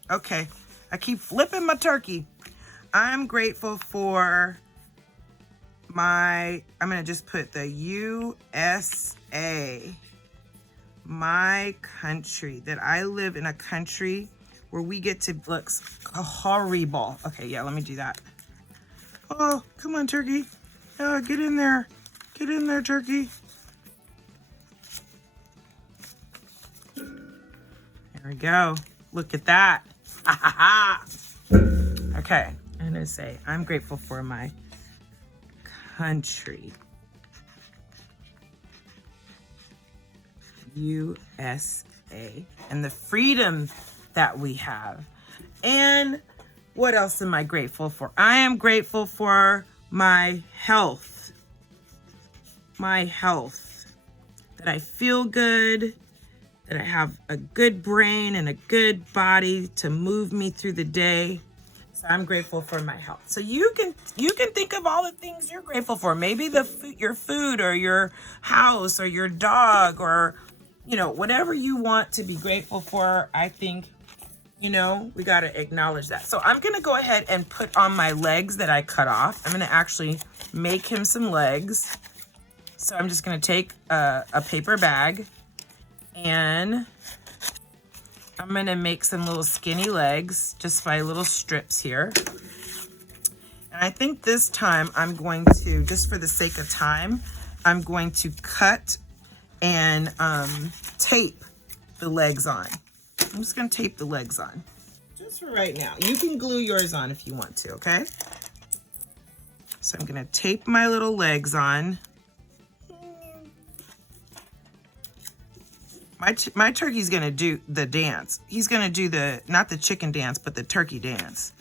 Okay. I keep flipping my turkey. I'm grateful for I'm gonna just put the USA, my country, that I live in a country where we get to, looks horrible. Okay, yeah, let me do that. Oh, come on, turkey. Oh, get in there. Get in there, turkey. There we go. Look at that. Okay, I'm gonna say, I'm grateful for my country. USA. And the freedom that we have. And what else am I grateful for? I am grateful for my health. My health. That I feel good. That I have a good brain and a good body to move me through the day. So I'm grateful for my health. So you can think of all the things you're grateful for. Maybe your food or your house or your dog or, you know, whatever you want to be grateful for. I think, you know, we got to acknowledge that. So I'm going to go ahead and put on my legs that I cut off. I'm going to actually make him some legs. So I'm just going to take a paper bag and I'm going to make some little skinny legs just by little strips here. And I think this time I'm going to, just for the sake of time, I'm going to cut and tape the legs on. I'm just going to tape the legs on just for right now. You can glue yours on if you want to, okay? So I'm going to tape my little legs on. My turkey's gonna do the dance. He's gonna do not the chicken dance, but the turkey dance.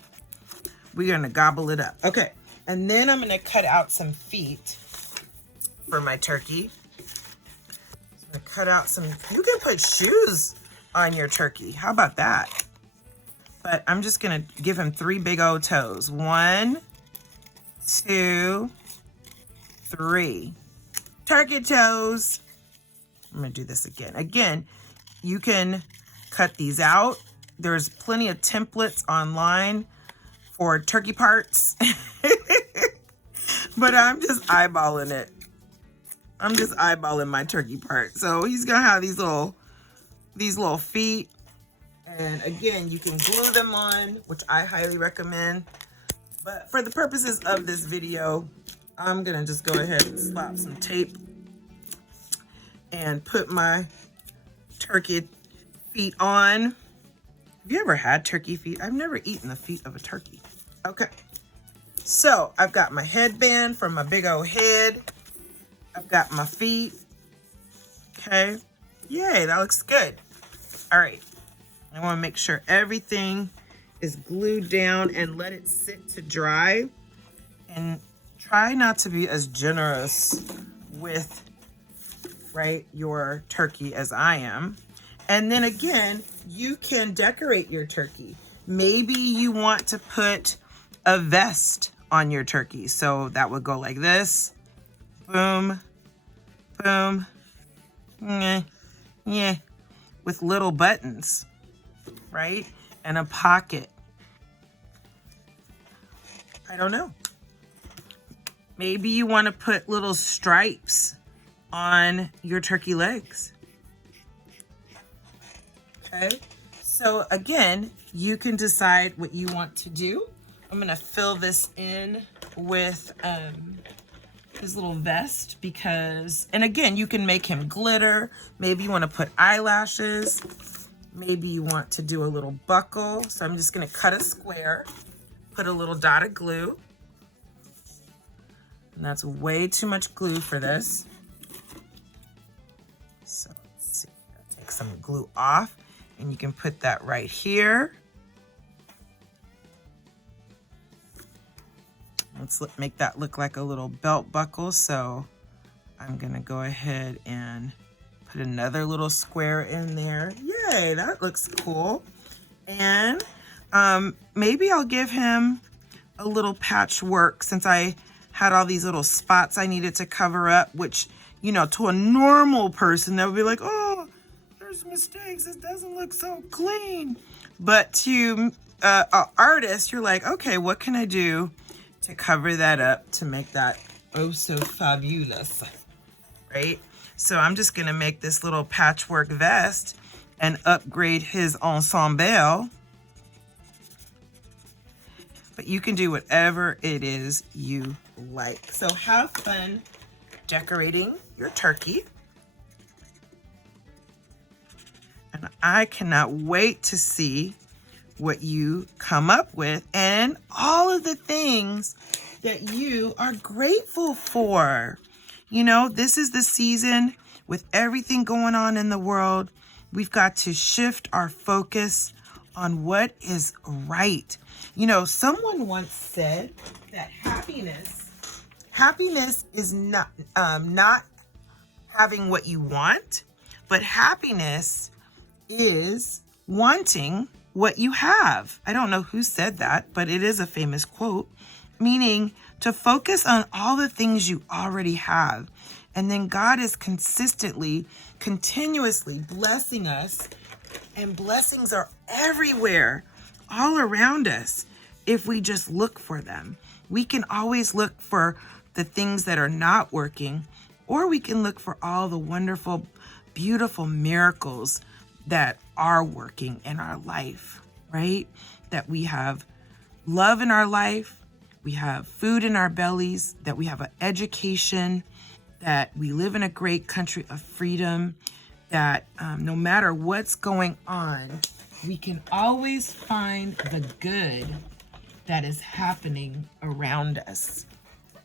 We're gonna gobble it up. Okay, and then I'm gonna cut out some feet for my turkey. I'm gonna cut out some, you can put shoes on your turkey. How about that? But I'm just gonna give him 3 big old toes. 1, 2, 3. Turkey toes. I'm gonna do this again. Again, you can cut these out. There's plenty of templates online for turkey parts. But I'm just eyeballing it. I'm just eyeballing my turkey part. So he's gonna have these little feet. And again, you can glue them on, which I highly recommend. But for the purposes of this video, I'm gonna just go ahead and slap some tape and put my turkey feet on. Have you ever had turkey feet? I've never eaten the feet of a turkey. Okay, so I've got my headband for my big old head. I've got my feet. Okay, yay, that looks good. All right, I want to make sure everything is glued down and let it sit to dry. And try not to be as generous with your turkey as I am. And then again, you can decorate your turkey. Maybe you want to put a vest on your turkey. So that would go like this. Boom, boom, yeah, with little buttons, right? And a pocket. I don't know. Maybe you want to put little stripes on your turkey legs. Okay, so again, you can decide what you want to do. I'm gonna fill this in with his little vest because, and again, you can make him glitter. Maybe you want to put eyelashes. Maybe you want to do a little buckle. So I'm just gonna cut a square, put a little dot of glue. And that's way too much glue for this. So let's see, I'll take some glue off and you can put that right here. Let's make that look like a little belt buckle. So I'm gonna go ahead and put another little square in there. Yay, that looks cool. And maybe I'll give him a little patchwork since I had all these little spots I needed to cover up, which, you know, to a normal person, that would be like, oh, there's mistakes. It doesn't look so clean. But to an artist, you're like, okay, what can I do to cover that up to make that oh so fabulous, right? So I'm just gonna make this little patchwork vest and upgrade his ensemble. But you can do whatever it is you like. So have fun decorating your turkey. And I cannot wait to see what you come up with and all of the things that you are grateful for. You know, this is the season with everything going on in the world. We've got to shift our focus on what is right. You know, someone once said that happiness is not having what you want, but happiness is wanting what you have. I don't know who said that, but it is a famous quote, meaning to focus on all the things you already have. And then God is continuously blessing us, and blessings are everywhere, all around us, if we just look for them. We can always look for the things that are not working, or we can look for all the wonderful, beautiful miracles that are working in our life, right? That we have love in our life, we have food in our bellies, that we have an education, that we live in a great country of freedom, that no matter what's going on, we can always find the good that is happening around us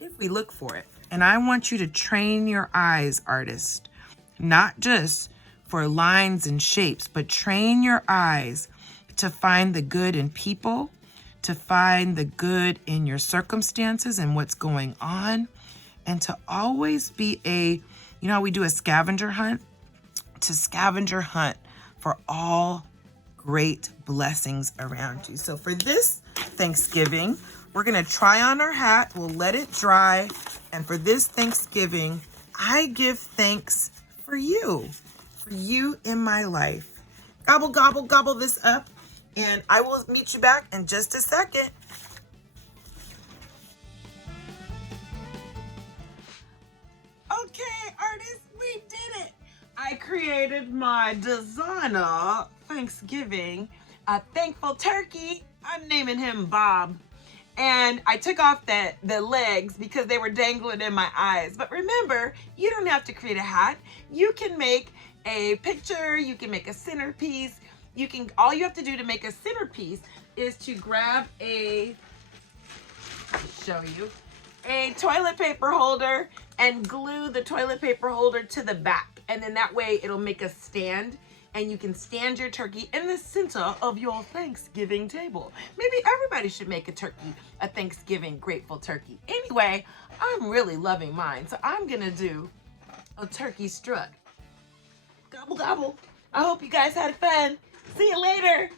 if we look for it. And I want you to train your eyes, artist, not just for lines and shapes, but train your eyes to find the good in people, to find the good in your circumstances and what's going on, and to always be you know how we do a scavenger hunt? To scavenger hunt for all great blessings around you. So for this Thanksgiving, we're gonna try on our hat, we'll let it dry, and for this Thanksgiving, I give thanks for you in my life. Gobble, gobble, gobble this up, and I will meet you back in just a second. Okay, artists, we did it. I created my designer Thanksgiving, a thankful turkey. I'm naming him Bob. And I took off the legs because they were dangling in my eyes. But remember, you don't have to create a hat. You can make a picture, you can make a centerpiece. All you have to do to make a centerpiece is to grab a toilet paper holder and glue the toilet paper holder to the back. And then that way it'll make a stand, and you can stand your turkey in the center of your Thanksgiving table. Maybe everybody should make a Thanksgiving grateful turkey. Anyway, I'm really loving mine, so I'm gonna do a turkey strut. Gobble, gobble. I hope you guys had fun. See you later.